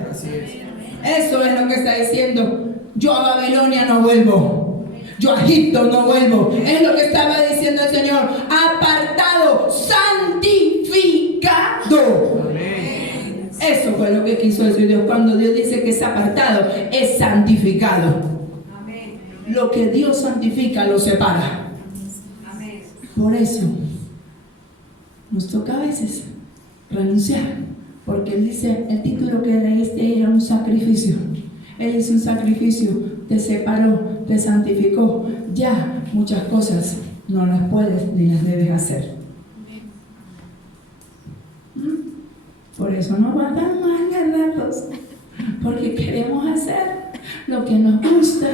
Eso es lo que está diciendo. Yo a Babilonia no vuelvo. Yo a Egipto no vuelvo. Es lo que estaba diciendo el Señor. Apartado, santificado. Amén. Eso fue lo que quiso decir Dios. Cuando Dios dice que es apartado, es santificado. Amén. Lo que Dios santifica lo separa. Amén. Por eso nos toca a veces renunciar. Porque Él dice, el título que leíste era un sacrificio. Él hizo un sacrificio, te separó, te santificó. Ya muchas cosas no las puedes ni las debes hacer. Por eso nos va tan mal a ratos, porque queremos hacer lo que nos gusta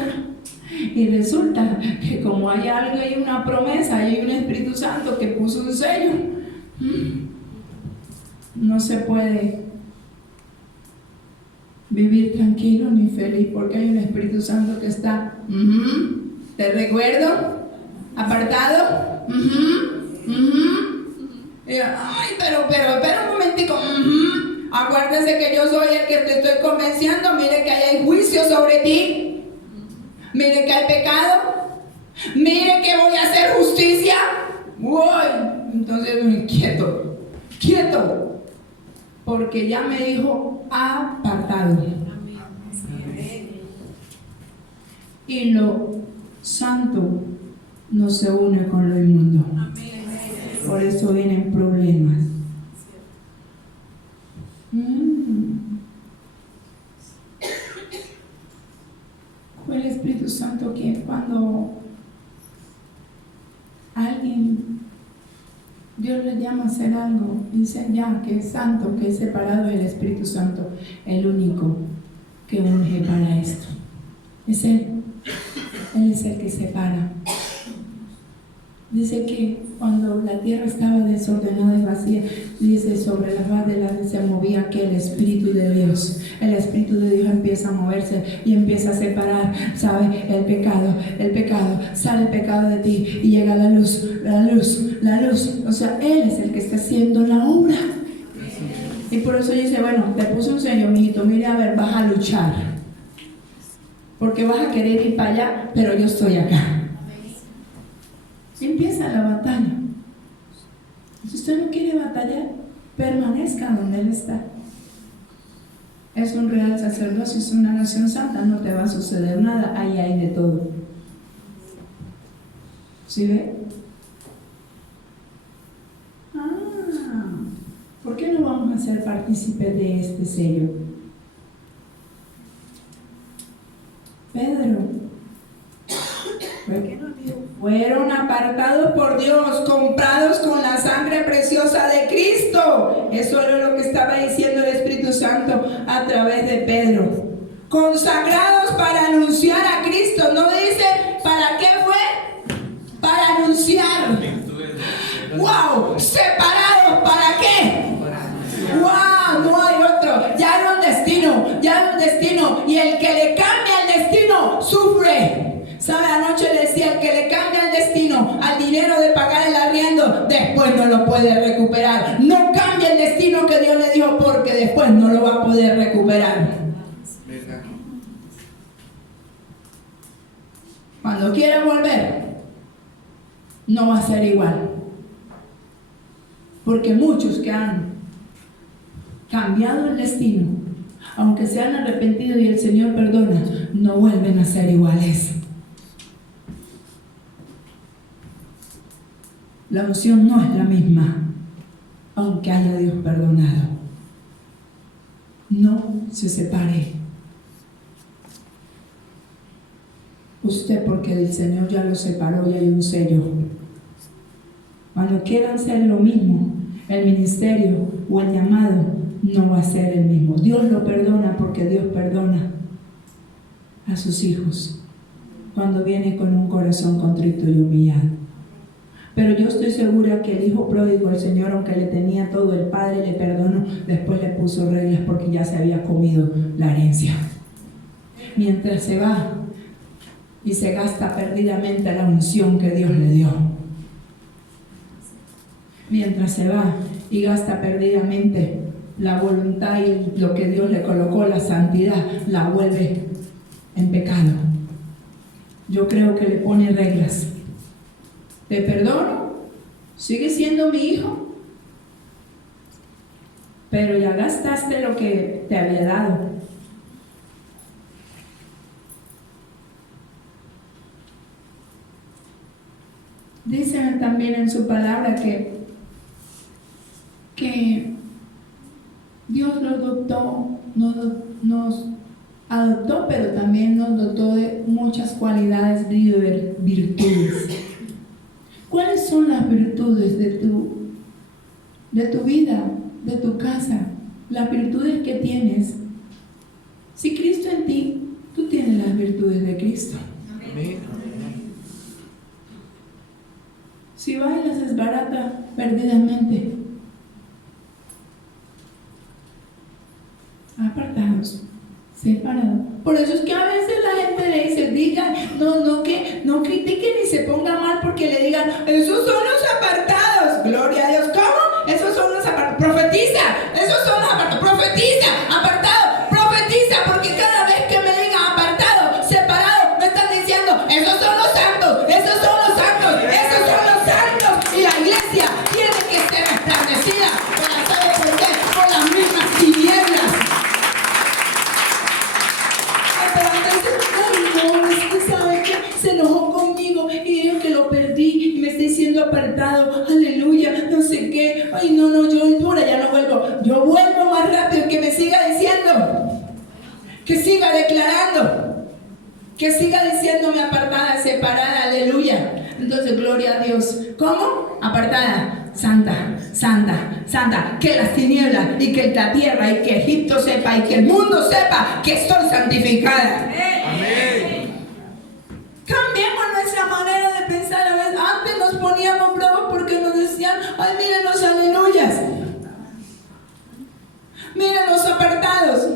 y resulta que como hay algo y una promesa, hay un Espíritu Santo que puso un sello, no se puede vivir tranquilo ni feliz, porque hay un Espíritu Santo que está, te recuerdo, apartado, ay, pero espera un momentico, acuérdese que yo soy el que te estoy convenciendo. Mire que ahí hay juicio sobre ti, mire que hay pecado, mire que voy a hacer justicia. Uy, entonces quieto, porque ya me dijo apartado. Y lo santo no se une con lo inmundo. Por eso vienen problemas. Espíritu Santo que cuando alguien, Dios le llama a hacer algo, dice ya que es santo, que es separado del Espíritu Santo, el único que unge para esto. Es Él. Él es el que separa. Dice que cuando la tierra estaba desordenada y vacía, dice sobre la faz de la se movía aquel Espíritu de Dios. El Espíritu de Dios empieza a moverse y empieza a separar, ¿sabe? El pecado, sale el pecado de ti y llega la luz. O sea, Él es el que está haciendo la obra. Y por eso dice, bueno, te puse un sello, mijito, mire a ver, vas a luchar. Porque vas a querer ir para allá, pero yo estoy acá. Empieza la batalla. Si usted no quiere batallar, permanezca donde Él está. Es un real sacerdocio, es una nación santa, no te va a suceder nada, ahí hay de todo. ¿Sí ve? ¿Por qué no vamos a ser partícipes de este sello? Pedro, fueron apartados por Dios, comprados con la sangre preciosa de Cristo. Eso era lo que estaba diciendo el Espíritu Santo a través de Pedro. Consagrados para anunciar a Cristo. No dice para qué fue, para anunciar. ¡Wow! Separados, ¿para qué? ¡Wow! No hay otro. Ya hay un destino. Y el que le cambia el destino sufre. ¿Sabe? Anoche le decía, el que le cambia el destino al dinero de pagar el arriendo, después no lo puede recuperar. No cambia el destino que Dios le dijo, porque después no lo va a poder recuperar. Cuando quiera volver, no va a ser igual. Porque muchos que han cambiado el destino, aunque se han arrepentido y el Señor perdona, no vuelven a ser iguales. La unción no es la misma, aunque haya Dios perdonado. No se separe. Usted, porque el Señor ya lo separó y hay un sello. Cuando quieran ser lo mismo, el ministerio o el llamado no va a ser el mismo. Dios lo perdona porque Dios perdona a sus hijos cuando viene con un corazón contrito y humillado. Pero yo estoy segura que el hijo pródigo, el Señor, aunque le tenía todo, el Padre le perdonó, después le puso reglas porque ya se había comido la herencia. Mientras se va y se gasta perdidamente la unción que Dios le dio. Mientras se va y gasta perdidamente la voluntad y lo que Dios le colocó, la santidad, la vuelve en pecado. Yo creo que le pone reglas. Te perdono, sigue siendo mi hijo, pero ya gastaste lo que te había dado. Dice también en su palabra que Dios nos adoptó, pero también nos dotó de muchas cualidades y virtudes. ¿Cuáles son las virtudes de tu vida, de tu casa? Las virtudes que tienes. Si Cristo en ti, tú tienes las virtudes de Cristo. Amén. Si bailas es barata perdidamente. Apartados, separados. Por eso es que a veces la gente le dice, digan, no critiquen ni se ponga mal porque le digan, esos son los apartados. Gloria a Dios. ¿Cómo? Esos son los apartados. Profetiza. Esos son los apartados. Profetiza. Apartado. Profetiza. Porque cada vez que me digan apartado, separado, me están diciendo, esos son los santos. Esos son los santos. Esos son los santos. Y la iglesia tiene que ser establecida. ¿Sabe por qué? Por las mismas tinieblas. ¿Sabe qué? Se enojó conmigo y dijo que lo perdí y me está diciendo apartado, aleluya, no sé qué. Ay, no, yo por allá no vuelvo. Yo vuelvo más rápido, que me siga diciendo, que siga declarando. Que siga diciéndome apartada, separada, aleluya. Entonces, gloria a Dios. ¿Cómo? Apartada, santa, santa, santa. Que las tinieblas y que la tierra y que Egipto sepa y que el mundo sepa que estoy santificada. Amén. Cambiemos nuestra manera de pensar. A veces, antes nos poníamos bravos porque nos decían, ay, miren los aleluyas. Miren los apartados.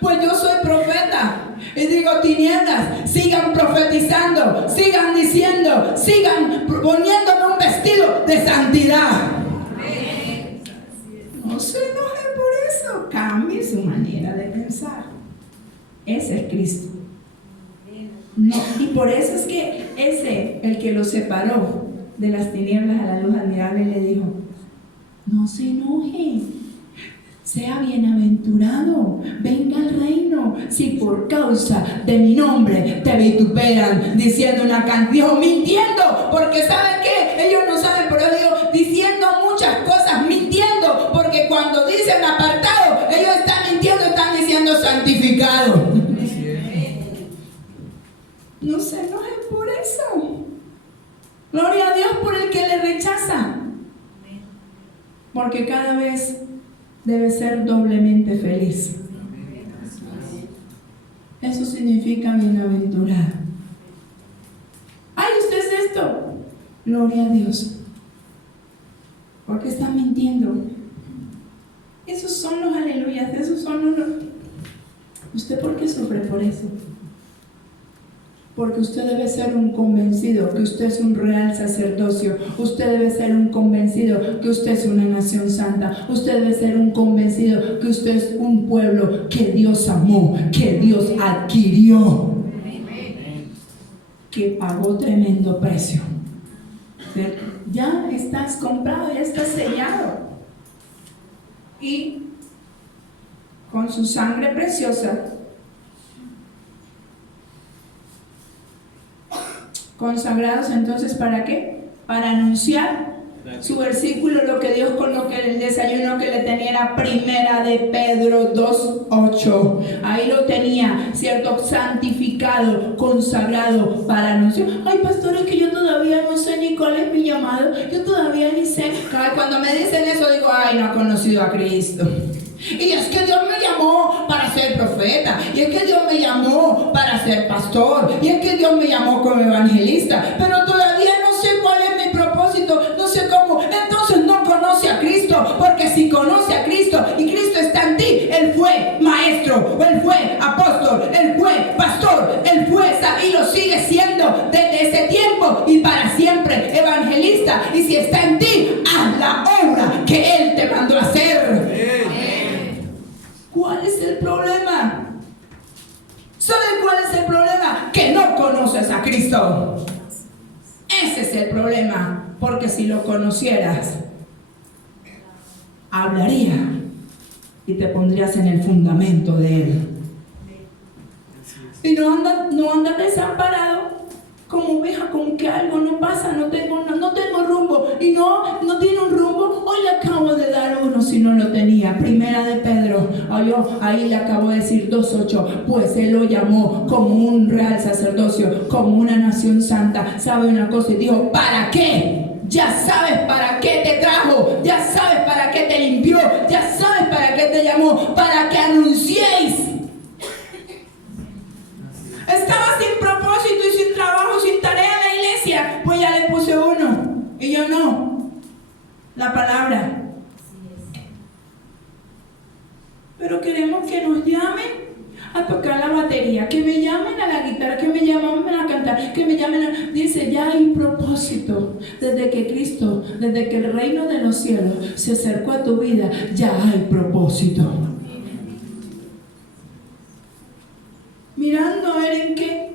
Pues yo soy profeta y digo, tinieblas, sigan profetizando, sigan diciendo, sigan poniéndome un vestido de santidad. No se enoje por eso, cambie su manera de pensar. Ese es Cristo. No, y por eso es que ese, el que lo separó de las tinieblas a la luz admirable, le dijo, no se enoje, sea bienaventurado, venga al reino. Si por causa de mi nombre te vituperan, diciendo una canción, mintiendo, porque ¿saben qué? Ellos no saben, pero yo digo, diciendo muchas cosas, mintiendo, porque cuando dicen apartado, ellos están mintiendo, están diciendo santificado. No se enojen por eso. Gloria a Dios por el que le rechaza, porque cada vez debe ser doblemente feliz. Eso significa bienaventurado. Ay, usted es esto. Gloria a Dios. Porque están mintiendo. Esos son los aleluyas. Esos son los... ¿Usted por qué sufre por eso? Porque usted debe ser un convencido que usted es un real sacerdocio. Usted debe ser un convencido que usted es una nación santa. Usted debe ser un convencido que usted es un pueblo que Dios amó, que Dios adquirió, que pagó tremendo precio. Ya estás comprado, ya estás sellado. Y con su sangre preciosa, consagrados. Entonces, ¿para qué? Para anunciar su versículo, lo que Dios, con lo que el desayuno que le tenía era Primera de Pedro 2:8. Ahí lo tenía, ¿cierto? Santificado, consagrado para anunciar. Ay, pastor, es que yo todavía no sé ni cuál es mi llamado. Yo todavía ni sé. Cuando me dicen eso digo, ay, no ha conocido a Cristo. Y es que Dios me llamó para ser profeta, y es que Dios me llamó para ser pastor, y es que Dios me llamó como evangelista, pero todavía no sé cuál es mi propósito, no sé cómo. Entonces no conoce a Cristo, porque si conoce a Cristo y Cristo está en ti, Él fue maestro, Él fue apóstol, Él fue pastor, Él fue y lo sigue siendo desde ese tiempo y para siempre evangelista. Y si está en ti, haz la obra que Él te mandó a hacer. ¿Cuál es el problema? ¿Saben cuál es el problema? Que no conoces a Cristo. Ese es el problema. Porque si lo conocieras, hablaría y te pondrías en el fundamento de Él. Y no andas desamparado como oveja, como que algo no pasa, no tengo rumbo. Y no tiene un rumbo. Hoy le acabo de dar uno si no lo tenía. Primera de Pedro, ahí le acabo de decir 2:8. Pues Él lo llamó como un real sacerdocio, como una nación santa. ¿Sabe una cosa? Y dijo, ¿para qué? Ya sabes para qué te trajo, ya sabes para qué te limpió, ya sabes para qué te llamó, para que anunciéis. Estaba sin propósito y sin trabajo, sin tarea en la iglesia, pues ya le puse uno. Y yo no. La palabra. Pero queremos que nos llamen a tocar la batería, que me llamen a la guitarra, que me llamen a cantar, que me llamen a... Dice, ya hay propósito. Desde que Cristo, desde que el reino de los cielos se acercó a tu vida, ya hay propósito. Mirando a ver en qué.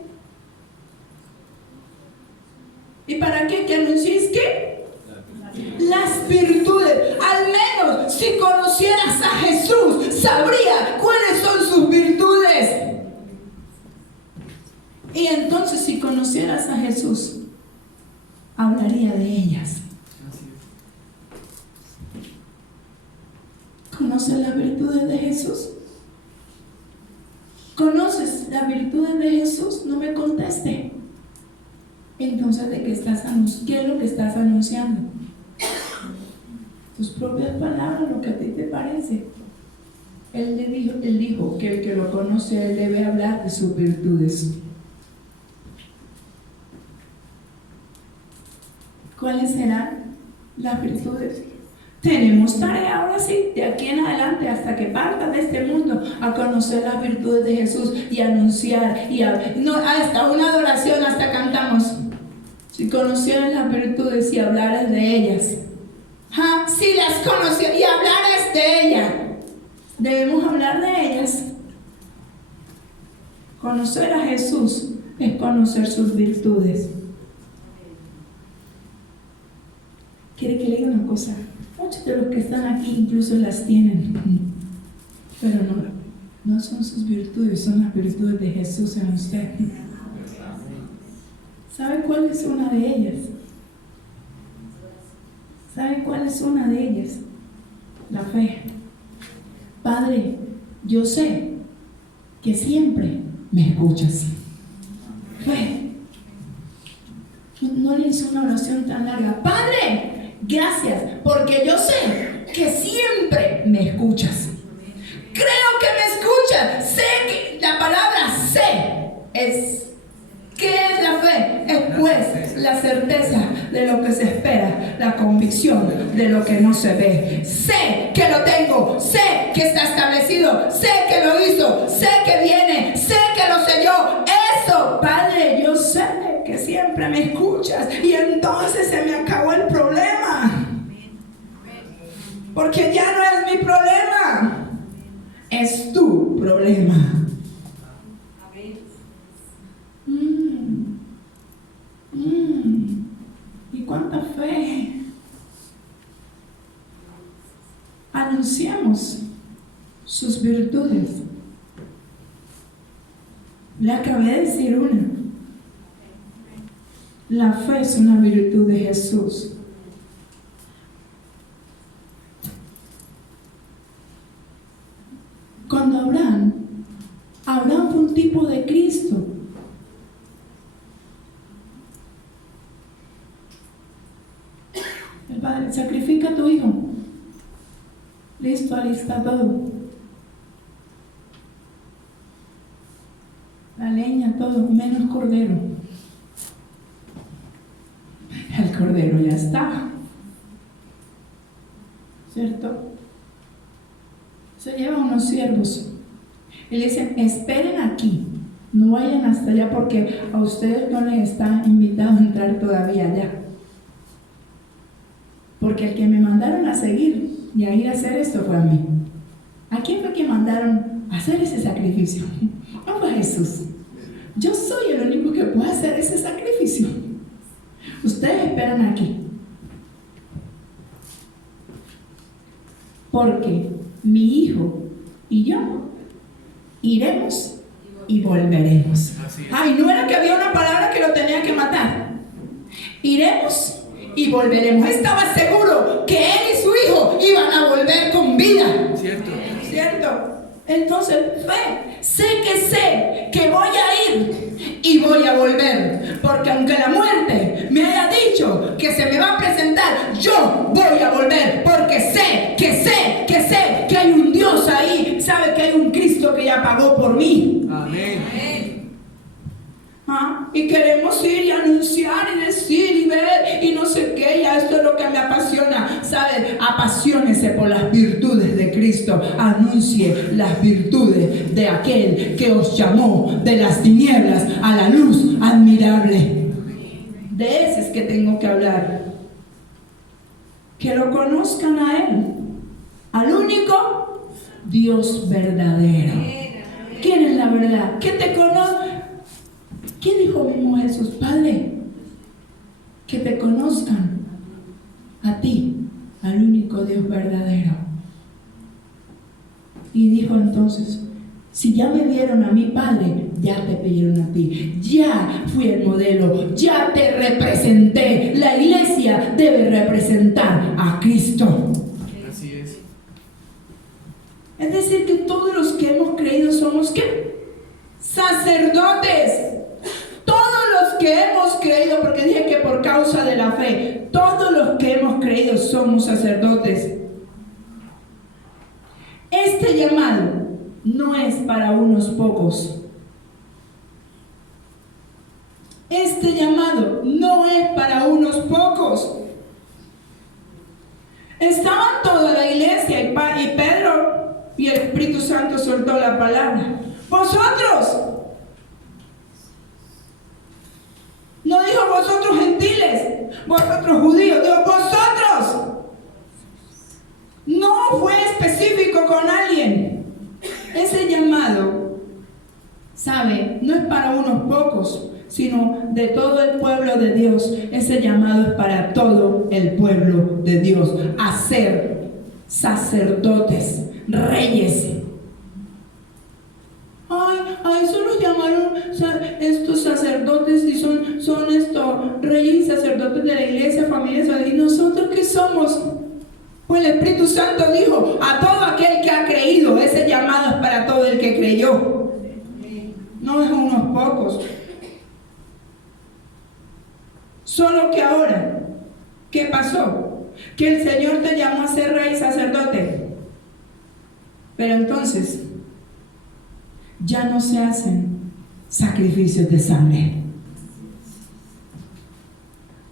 ¿Y para qué? ¿Que anunciéis qué? Las virtudes. Al menos si conocieras a Jesús, sabría cuáles son sus virtudes. Y entonces si conocieras a Jesús, hablaría de ellas. ¿Conoces las virtudes de Jesús? ¿Conoces las virtudes de Jesús? No me conteste. Entonces, ¿qué es lo que estás anunciando? Tus propias palabras, lo que a ti te parece. Él dijo que el que lo conoce, él debe hablar de sus virtudes. ¿Cuáles serán las virtudes? Tenemos tarea ahora sí, de aquí en adelante, hasta que partas de este mundo, a conocer las virtudes de Jesús y anunciar. Hasta una adoración, hasta cantamos. Si conocieras las virtudes y hablaras de ellas. Si las conocieras y hablaras de ellas. Debemos hablar de ellas. Conocer a Jesús es conocer sus virtudes. ¿Quiere que le diga una cosa? Muchos de los que están aquí incluso las tienen, pero no son sus virtudes, son las virtudes de Jesús en usted. ¿Sabe cuál es una de ellas? ¿Sabe cuál es una de ellas? La fe. Padre, yo sé que siempre me escuchas. Fe. No le hice una oración tan larga. Padre, gracias, porque yo sé que siempre me escuchas. Creo que me escuchas. Sé que la palabra sé es. ¿Qué es la fe? Es pues la certeza de lo que se espera, la convicción de lo que no se ve. Sé que lo tengo, sé que está establecido, sé que lo hizo, sé que viene, sé que lo selló. Eso, Padre, yo sé que siempre me escuchas y entonces se me acabó el problema. Porque ya no es mi problema, es tu problema. ¿Y cuánta fe? Anunciamos sus virtudes. Le acabé de decir una. La fe es una virtud de Jesús. Cuando Abraham fue un tipo de Cristo. El Padre, sacrifica a tu hijo. Listo, alista todo. La leña, todo, menos cordero. El cordero ya está. ¿Cierto? Se llevan unos siervos y le dicen, esperen aquí, no vayan hasta allá porque a ustedes no les está invitado a entrar todavía allá. Porque el que me mandaron a seguir y a ir a hacer esto fue a mí. ¿A quién fue que mandaron a hacer ese sacrificio? No fue a Jesús. Yo soy el único que puede hacer ese sacrificio. Ustedes esperan aquí. Porque mi hijo y yo iremos y volveremos. Ay, no era que había una palabra que lo tenía que matar. Iremos y volveremos. Estaba seguro que él y su hijo iban a volver con vida. ¿Cierto? Entonces, fe. Sé que voy a ir y voy a volver. Porque aunque la muerte me haya dicho que se me va a presentar, yo voy a volver. Porque sé que hay un Dios ahí. Sabe que hay un Cristo que ya pagó por mí. Amén. Y queremos ir y anunciar y decir y ver y no sé qué. Ya esto es lo que me apasiona. ¿Sabe? Apasionese por las virtudes de Cristo. Anuncie las virtudes de aquel que os llamó de las tinieblas a la luz admirable. De ese es que tengo que hablar. Que lo conozcan a Él, al único Dios verdadero. ¿Quién es la verdad? ¿Qué te conoce? ¿Qué dijo mismo Jesús? Padre, que te conozcan a ti, al único Dios verdadero. Y dijo entonces, si ya me vieron a mi Padre, ya te vieron a ti. Ya fui el modelo, ya te representé. La iglesia debe representar a Cristo. Así es. Es decir, que todos los que hemos creído somos ¿qué? sacerdotes. Todos los que hemos creído, porque dije que por causa de la fe, todos los que hemos creído somos sacerdotes. Este llamado no es para unos pocos. Este llamado no es para unos pocos. Estaban toda la iglesia y Pedro y el Espíritu Santo soltó la palabra. Vosotros. No dijo vosotros gentiles, vosotros judíos, dijo vosotros. No fue específico con alguien. Ese llamado, ¿sabe? No es para unos pocos, sino de todo el pueblo de Dios. Ese llamado es para todo el pueblo de Dios, a ser sacerdotes, reyes. A eso los llamaron estos sacerdotes y son estos reyes y sacerdotes de la iglesia, familias. ¿Y nosotros qué somos? Pues el Espíritu Santo dijo, a todo aquel que ha creído, ese llamado es para todo el que creyó. No es unos pocos. Solo que ahora, ¿qué pasó? Que el Señor te llamó a ser rey y sacerdote. Pero entonces, ya no se hacen sacrificios de sangre.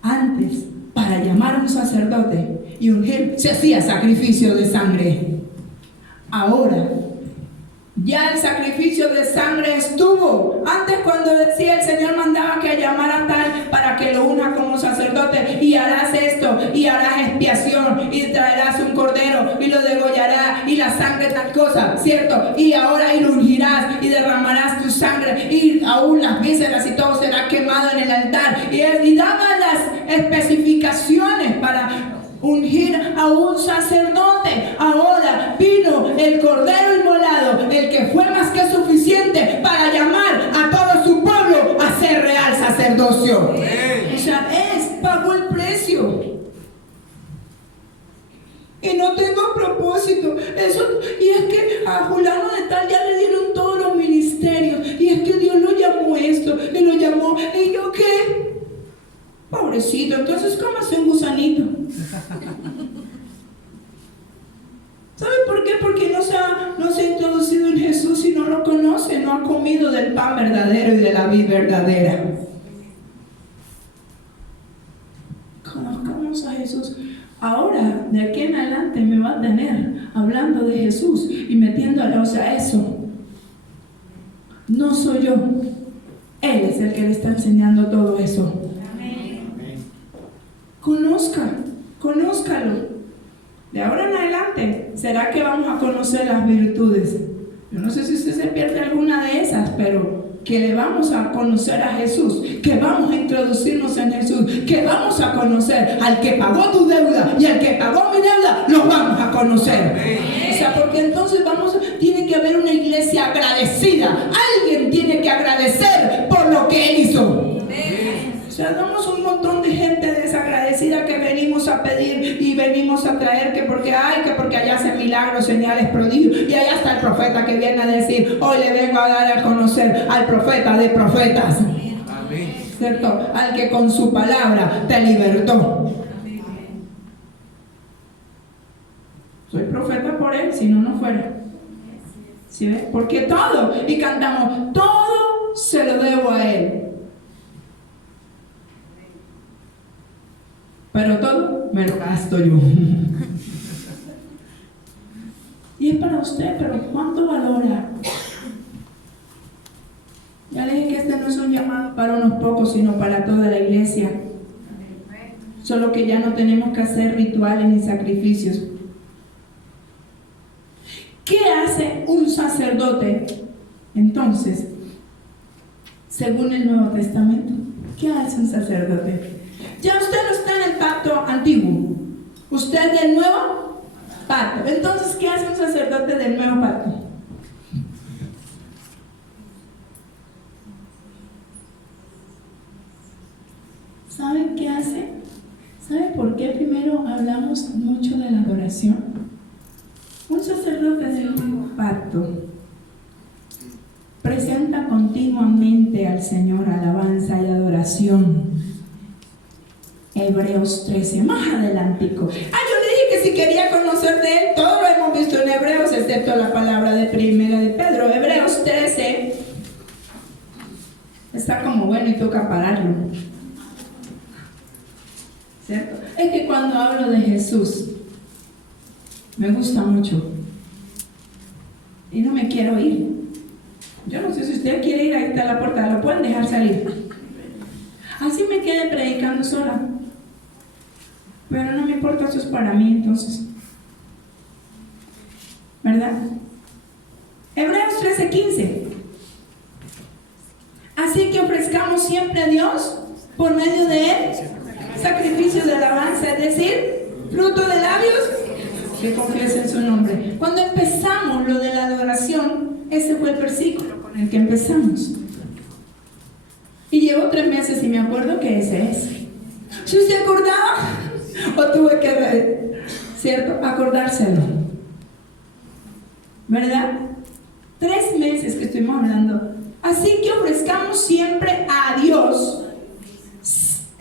Antes, para llamar a un sacerdote y ungir, se hacía sacrificio de sangre. Ahora, ya el sacrificio de sangre estuvo. Antes, cuando decía el Señor, mandaba que llamara a tal para que lo una como sacerdote, y harás esto, y harás expiación, y traerás un cordero, y lo degollarás, y la sangre tal cosa, ¿cierto? Y ahora, y lo ungirás, y derramarás tu sangre, y aún las vísceras y todo será quemado en el altar. Y daba las especificaciones para ungir a un sacerdote. Ahora vino el cordero inmolado, el que fue más que suficiente para llamar a todo su pueblo a ser real sacerdocio. O sea, pagó el precio. Y no tengo propósito. Y es que a fulano de tal ya le dieron todos los ministerios. Y es que Dios lo llamó esto, y lo llamó. ¿Y yo qué? Pobrecito, entonces cómase un gusanito. ¿Sabe por qué? Porque no se ha introducido en Jesús y no lo conoce, no ha comido del pan verdadero y de la vid verdadera. Conozcamos a Jesús. Ahora, de aquí en adelante me va a tener hablando de Jesús y metiéndole, o sea, eso. No soy yo. Él es el que le está enseñando todo eso. Conózcalo. De ahora en adelante, ¿será que vamos a conocer las virtudes? Yo no sé si usted se pierde alguna de esas, pero que le vamos a conocer a Jesús, que vamos a introducirnos en Jesús, que vamos a conocer al que pagó tu deuda y al que pagó mi deuda, los vamos a conocer. O sea, porque entonces tiene que haber una iglesia agradecida. Alguien tiene que agradecer por lo que Él hizo. O sea, damos un montón de gente desagradecida que venimos a pedir y venimos a traer que porque allá hacen milagros, señales, prodigios, y allá está el profeta que viene a decir, hoy le vengo a dar a conocer al profeta de profetas. Amén. ¿Cierto? Al que con su palabra te libertó. Soy profeta por él, si no fuera. ¿Sí ves? Porque todo, y cantamos, todo se lo debo a él. Pero todo me lo gasto yo. Y es para usted, pero ¿cuánto valora? Ya le dije que este no es un llamado para unos pocos, sino para toda la iglesia. Solo que ya no tenemos que hacer rituales ni sacrificios. ¿Qué hace un sacerdote? Entonces, según el Nuevo Testamento, ¿qué hace un sacerdote? Ya usted no está en el pacto antiguo. Usted del nuevo pacto. Entonces, ¿qué hace un sacerdote del nuevo pacto? ¿Saben qué hace? ¿Saben por qué primero hablamos mucho de la adoración? Un sacerdote del nuevo pacto presenta contigo Dele al Señor alabanza y adoración. Hebreos 13, más adelantico. Yo le dije que si quería conocer de Él, todo lo hemos visto en Hebreos, excepto la palabra de primera de Pedro. Hebreos 13 está como bueno y toca pararlo, ¿cierto? Es que cuando hablo de Jesús, me gusta mucho y no me quiero ir. Yo no sé si usted quiere ir, ahí está la puerta, lo pueden dejar salir. Así me quedé predicando sola. Pero no me importa, eso es para mí entonces. ¿Verdad? Hebreos 13:15. Así que ofrezcamos siempre a Dios, por medio de Él, sacrificio de alabanza, es decir, fruto de labios que confiesen su nombre. Cuando empezamos lo de la adoración, ese fue el versículo con el que empezamos. Y llevo 3 meses y me acuerdo que ese es. ¿Si usted acordaba? ¿O tuve que, cierto, acordárselo? ¿Verdad? 3 meses que estuvimos hablando. Así que ofrezcamos siempre a Dios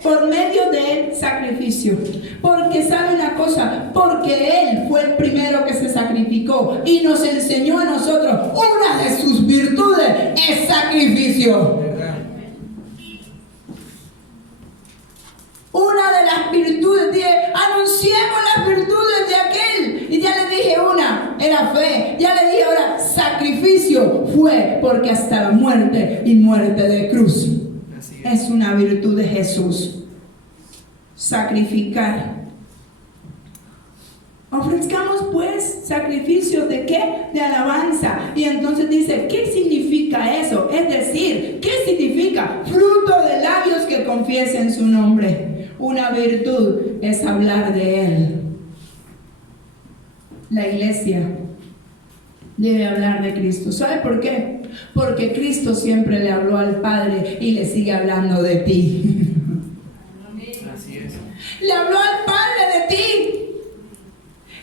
por medio del sacrificio. Porque sabe una cosa, porque Él fue el primero que se sacrificó y nos enseñó a nosotros, una de sus virtudes es sacrificio. Una de las virtudes, anunciemos las virtudes de aquel. Y ya le dije una, era fe. Ya le dije ahora, sacrificio fue porque hasta la muerte y muerte de cruz. Es una virtud de Jesús. Sacrificar. Ofrezcamos pues sacrificio de ¿qué? De alabanza. Y entonces dice, ¿qué significa eso? Es decir, ¿qué significa? Fruto de labios que confiesen su nombre. Una virtud es hablar de Él. La iglesia debe hablar de Cristo. ¿Sabe por qué? Porque Cristo siempre le habló al Padre y le sigue hablando de ti. Así es. Le habló al Padre de ti.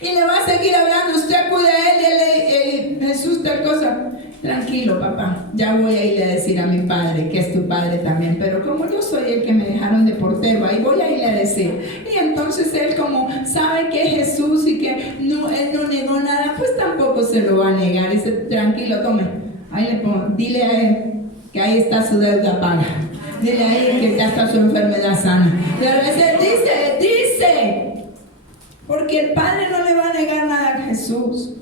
Y le va a seguir hablando. Usted acude a Él y Jesús tal cosa. Tranquilo, papá, ya voy a ir a decir a mi padre, que es tu padre también, pero como yo soy el que me dejaron de portero, ahí voy a ir a decir. Y entonces él, como sabe que es Jesús y que no, él no negó nada, pues tampoco se lo va a negar. Dice, tranquilo, tome, ahí le pongo, dile a él que ahí está su deuda paga. Dile a él que ya está su enfermedad sana. Y a veces dice, porque el Padre no le va a negar nada a Jesús.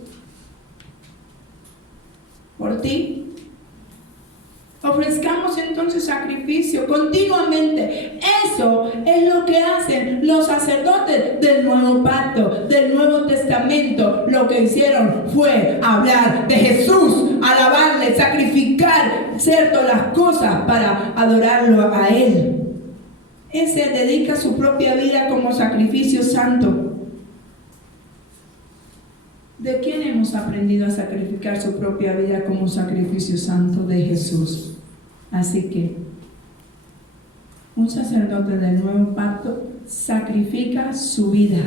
Por ti. Ofrezcamos entonces sacrificio continuamente. Eso es lo que hacen los sacerdotes del nuevo pacto, del Nuevo Testamento. Lo que hicieron fue hablar de Jesús, alabarle, sacrificar, ¿cierto?, las cosas para adorarlo a Él. Ese dedica su propia vida como sacrificio santo. ¿De quién hemos aprendido a sacrificar su propia vida como sacrificio santo? De Jesús. Así que un sacerdote del nuevo pacto sacrifica su vida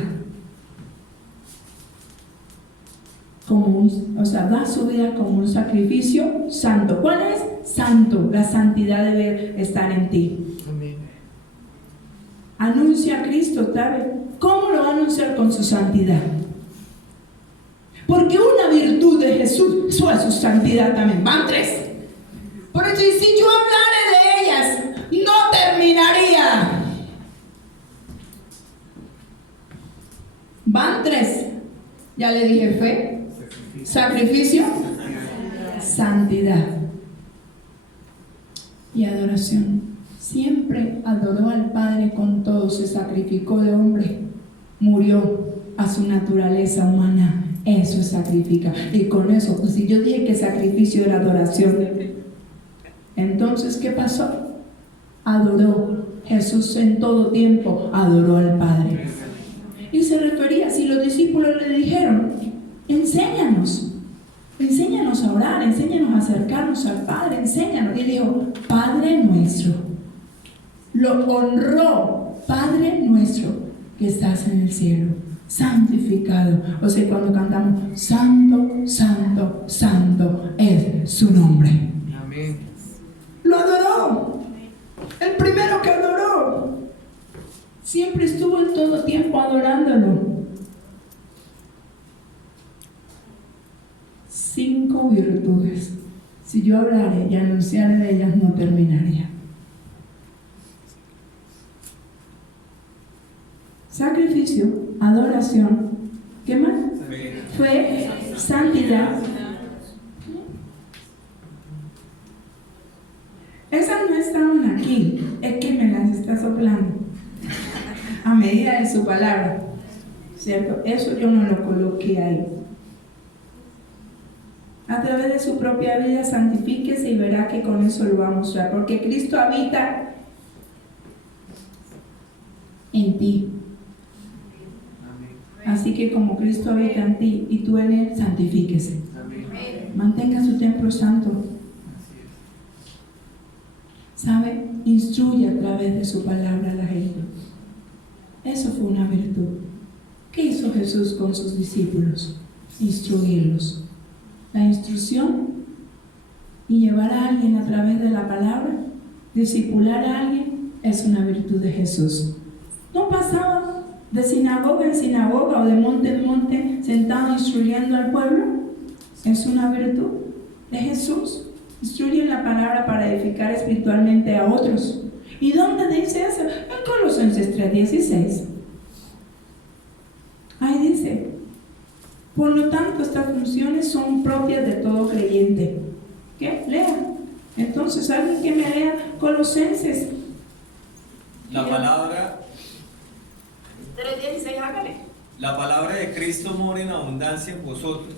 da su vida como un sacrificio santo. ¿Cuál es? Santo. La santidad debe estar en ti. Amén. Anuncia a Cristo, ¿sabe? ¿Cómo lo va a anunciar? Con su santidad. Porque una virtud de Jesús fue su santidad también. Van 3. Por eso, y si yo hablara de ellas, no terminaría. Van 3. Ya le dije fe, sacrificio, santidad y adoración. Siempre adoró al Padre con todo, se sacrificó de hombre, murió a su naturaleza humana. Eso sacrifica. Y con eso, pues si yo dije que sacrificio era adoración, entonces ¿qué pasó? Adoró. Jesús en todo tiempo adoró al Padre. Y se refería, si los discípulos le dijeron, enséñanos a orar, enséñanos a acercarnos al Padre, enséñanos. Y dijo, Padre nuestro. Lo honró, Padre nuestro que estás en el cielo, santificado. O sea, cuando cantamos, santo, santo, santo es su nombre. Amén. Lo adoró. todo tiempo adorándolo. 5 virtudes. Si yo hablara y anunciara de ellas, no terminaría. Sacrificio, adoración, ¿qué más? Fe, santidad. Esas no estaban aquí, es que me las está soplando a medida de su palabra, ¿cierto? Eso yo no lo coloqué ahí. A través de su propia vida, santifíquese y verá que con eso lo va a mostrar, porque Cristo habita en ti. Así que como Cristo habita en ti y tú en él, santifíquese. Mantenga su templo santo. ¿Sabe? Instruye a través de su palabra a la gente. Eso fue una virtud. ¿Qué hizo Jesús con sus discípulos? Instruirlos. La instrucción y llevar a alguien a través de la palabra, discipular a alguien, es una virtud de Jesús. No pasaba de sinagoga en sinagoga o de monte en monte sentado instruyendo al pueblo. Es una virtud de Jesús. Instruye la palabra para edificar espiritualmente a otros. ¿Y dónde dice eso? En Colosenses 3:16. Ahí dice: por lo tanto, estas funciones son propias de todo creyente. ¿Qué? Lea. Entonces, alguien que me lea Colosenses. La palabra 3:16, hágale. La palabra de Cristo mora en abundancia en vosotros,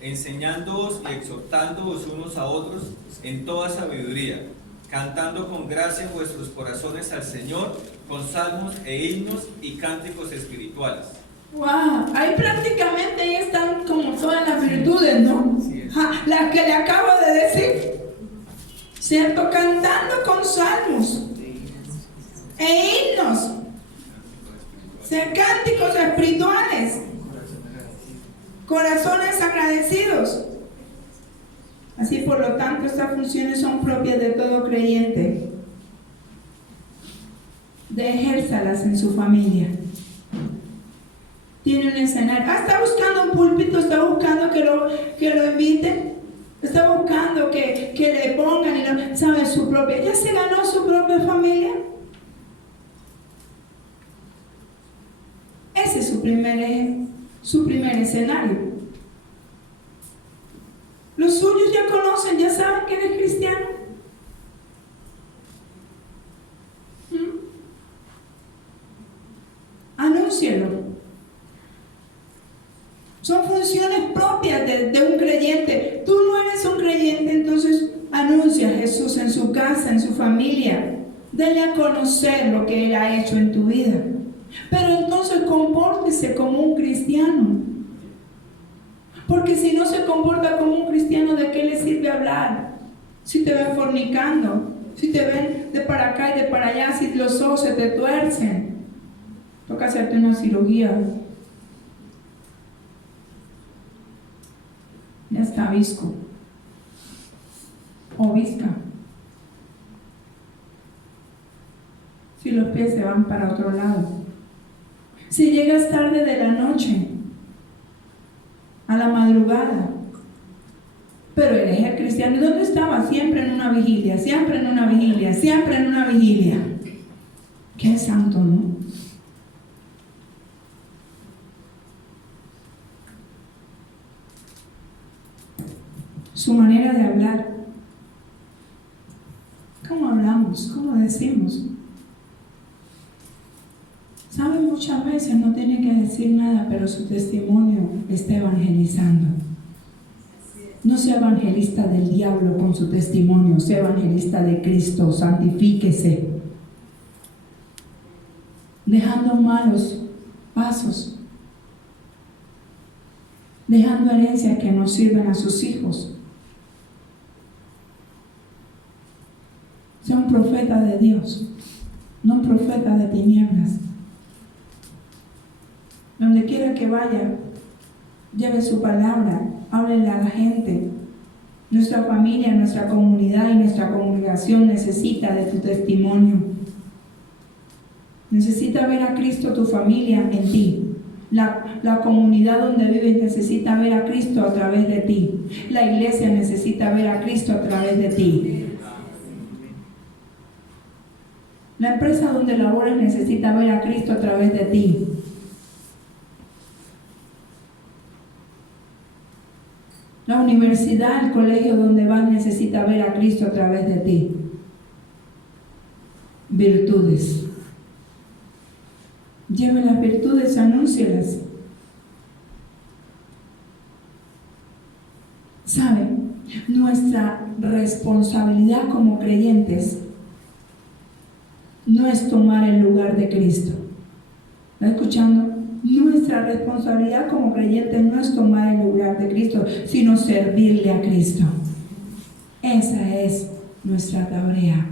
enseñándoos y exhortándoos unos a otros en toda sabiduría, cantando con gracia en vuestros corazones al Señor, con salmos e himnos y cánticos espirituales. Wow, ahí prácticamente ahí están como todas las virtudes, ¿no? Las que le acabo de decir, ¿cierto? Cantando con salmos e himnos, cánticos espirituales, corazones agradecidos. Así, por lo tanto, estas funciones son propias de todo creyente. Ejérzalas en su familia. Tiene un escenario. Está buscando un púlpito, está buscando que lo inviten, está buscando que le pongan y lo, ¿sabe? Su propia. ¿Ya se ganó su propia familia? Ese es su primer escenario. Los suyos ya conocen, ya saben que eres cristiano. Anúncielo. Son funciones propias de un creyente. Tú no eres un creyente, entonces anuncia a Jesús en su casa, en su familia. Dale a conocer lo que Él ha hecho en tu vida. Pero entonces compórtese como un cristiano. Porque si no se comporta como un cristiano, ¿de qué le sirve hablar? Si te ven fornicando, si te ven de para acá y de para allá, si los ojos se te tuercen, toca hacerte una cirugía. Ya está visco o visca. Si los pies se van para otro lado. Si llegas tarde de la noche, a la madrugada, pero eres el cristiano. ¿Y dónde estaba? Siempre en una vigilia, siempre en una vigilia, siempre en una vigilia. Qué santo, ¿no? Su manera de hablar. ¿Cómo hablamos? ¿Cómo decimos? ¿Sabe? Muchas veces no tiene que decir nada, pero su testimonio está evangelizando. No sea evangelista del diablo con su testimonio, sea evangelista de Cristo. Santifíquese, dejando malos pasos, dejando herencias que no sirven a sus hijos. Sea un profeta de Dios, no un profeta de tinieblas. Donde quiera que vaya, lleve su palabra, háblele a la gente. Nuestra familia, nuestra comunidad y nuestra congregación necesita de tu testimonio. Necesita ver a Cristo tu familia en ti. La comunidad donde vives necesita ver a Cristo a través de ti. La iglesia necesita ver a Cristo a través de ti. La empresa donde laboras necesita ver a Cristo a través de ti. La universidad, el colegio donde vas necesita ver a Cristo a través de ti. Virtudes. Lleve las virtudes, anúncielas. ¿Saben? Nuestra responsabilidad como creyentes no es tomar el lugar de Cristo. ¿Está escuchando? Nuestra responsabilidad como creyentes no es tomar el lugar de Cristo, sino servirle a Cristo. Esa es nuestra tarea.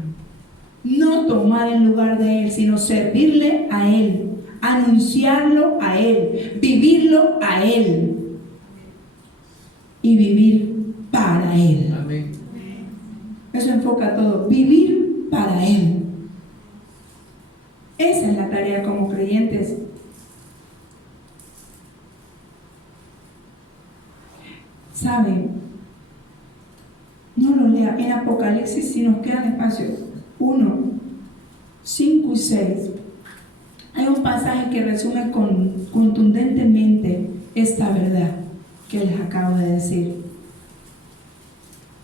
No tomar el lugar de Él, sino servirle a Él, anunciarlo a Él, vivirlo a Él y vivir para Él. Amén. Eso enfoca todo, vivir para Él. Esa es la tarea como creyentes. ¿Saben? No lo lea. En Apocalipsis, si nos quedan espacios 1, 5 y 6, hay un pasaje que resume contundentemente esta verdad que les acabo de decir.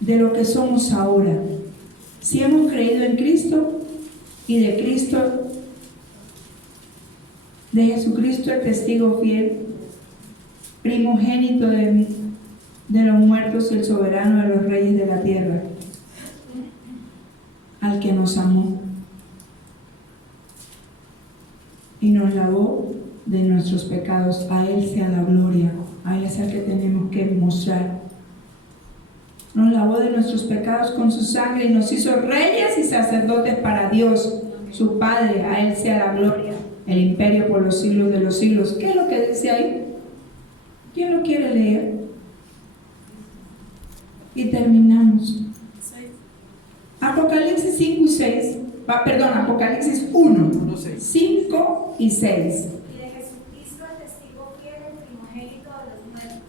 De lo que somos ahora. Si hemos creído en Cristo y de Cristo, de Jesucristo, el testigo fiel, primogénito de los muertos y el soberano de los reyes de la tierra, al que nos amó y nos lavó de nuestros pecados. A Él sea la gloria, a Él es el que tenemos que mostrar. Nos lavó de nuestros pecados con su sangre y nos hizo reyes y sacerdotes para Dios, su Padre. A Él sea la gloria, el imperio por los siglos de los siglos. ¿Qué es lo que dice ahí? ¿Quién lo quiere leer? Y terminamos. Apocalipsis 5 y 6. Apocalipsis 1, 5 y 6. Y de Jesucristo, el testigo fiel, el primogénito de los muertos,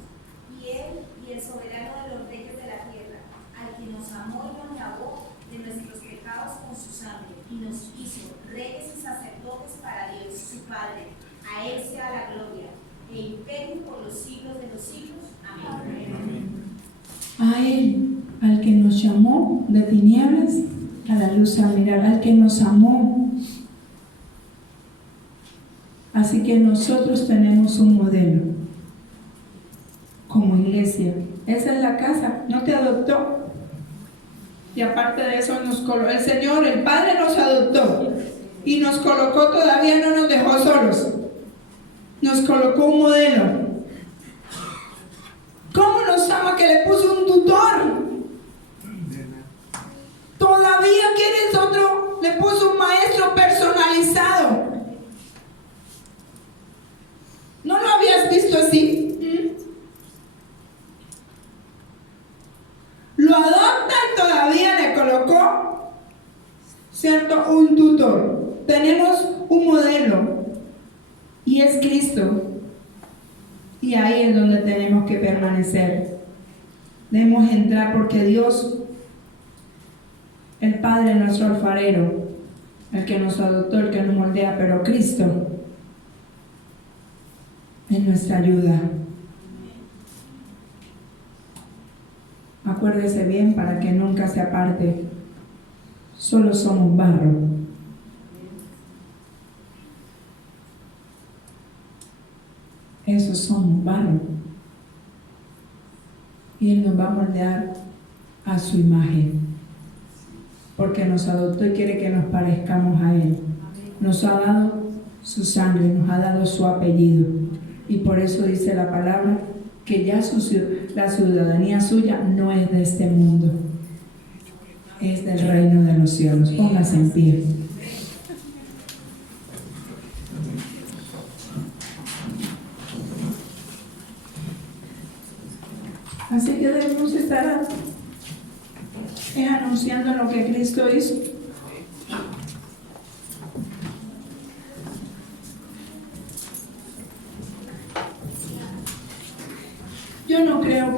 y Él y el soberano de los reyes de la tierra, al que nos amó y nos lavó de nuestros pecados con su sangre, y nos hizo reyes y sacerdotes para Dios, su Padre. A Él sea la gloria, e imperio por los siglos de los siglos. Amén. A Él, al que nos llamó de tinieblas a la luz admirable, al que nos amó. Así que nosotros tenemos un modelo como iglesia. Esa es la casa, no te adoptó. Y aparte de eso nos colocó, el Señor, el Padre nos adoptó y nos colocó, todavía no nos dejó solos. Nos colocó un modelo. ¿Cómo nos ama que le puso un tutor? Todavía quieres otro, le puso un maestro personalizado. ¿No lo habías visto así? Lo adopta y todavía le colocó, ¿cierto?, un tutor. Tenemos un modelo y es Cristo. Y ahí es donde tenemos que permanecer. Debemos entrar porque Dios, el Padre, nuestro alfarero, el que nos adoptó, el que nos moldea, pero Cristo es nuestra ayuda. Acuérdese bien para que nunca se aparte. Solo somos barro. Eso somos barro. Y Él nos va a moldear a su imagen. Porque nos adoptó y quiere que nos parezcamos a Él. Nos ha dado su sangre, nos ha dado su apellido. Y por eso dice la palabra que ya la ciudadanía suya no es de este mundo. Es del reino de los cielos. Póngase en pie. Así que debemos estar anunciando lo que Cristo hizo.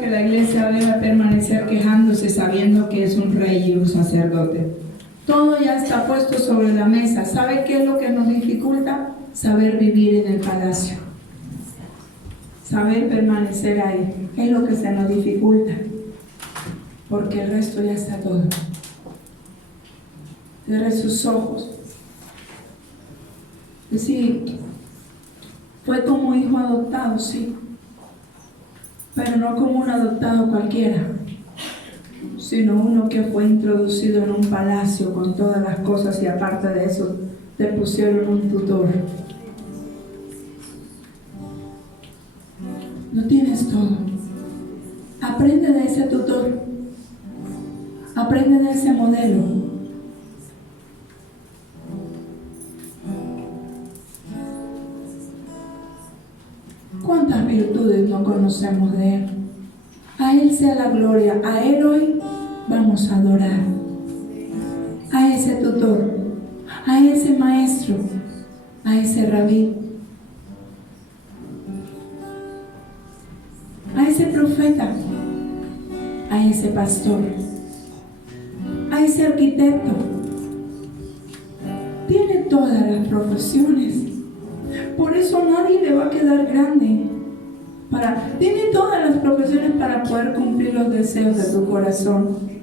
que la iglesia debe permanecer quejándose sabiendo que es un rey y un sacerdote. Todo ya está puesto sobre la mesa. ¿Sabe qué es lo que nos dificulta? Saber vivir en el palacio. Saber permanecer ahí. Es lo que se nos dificulta. Porque el resto ya está todo. Cierre sus ojos. Sí, fue como hijo adoptado, sí. Pero no como un adoptado cualquiera, sino uno que fue introducido en un palacio con todas las cosas y aparte de eso te pusieron un tutor. No tienes todo. Aprende de ese tutor. Aprende de ese modelo. ¿Cuántas virtudes no conocemos de Él? A Él sea la gloria. A Él hoy vamos a adorar. A ese tutor, a ese maestro, a ese rabí, a ese profeta, a ese pastor, a ese arquitecto. Tiene todas las profesiones. Por eso nadie le va a quedar grande. Tiene todas las profesiones para poder cumplir los deseos de tu corazón.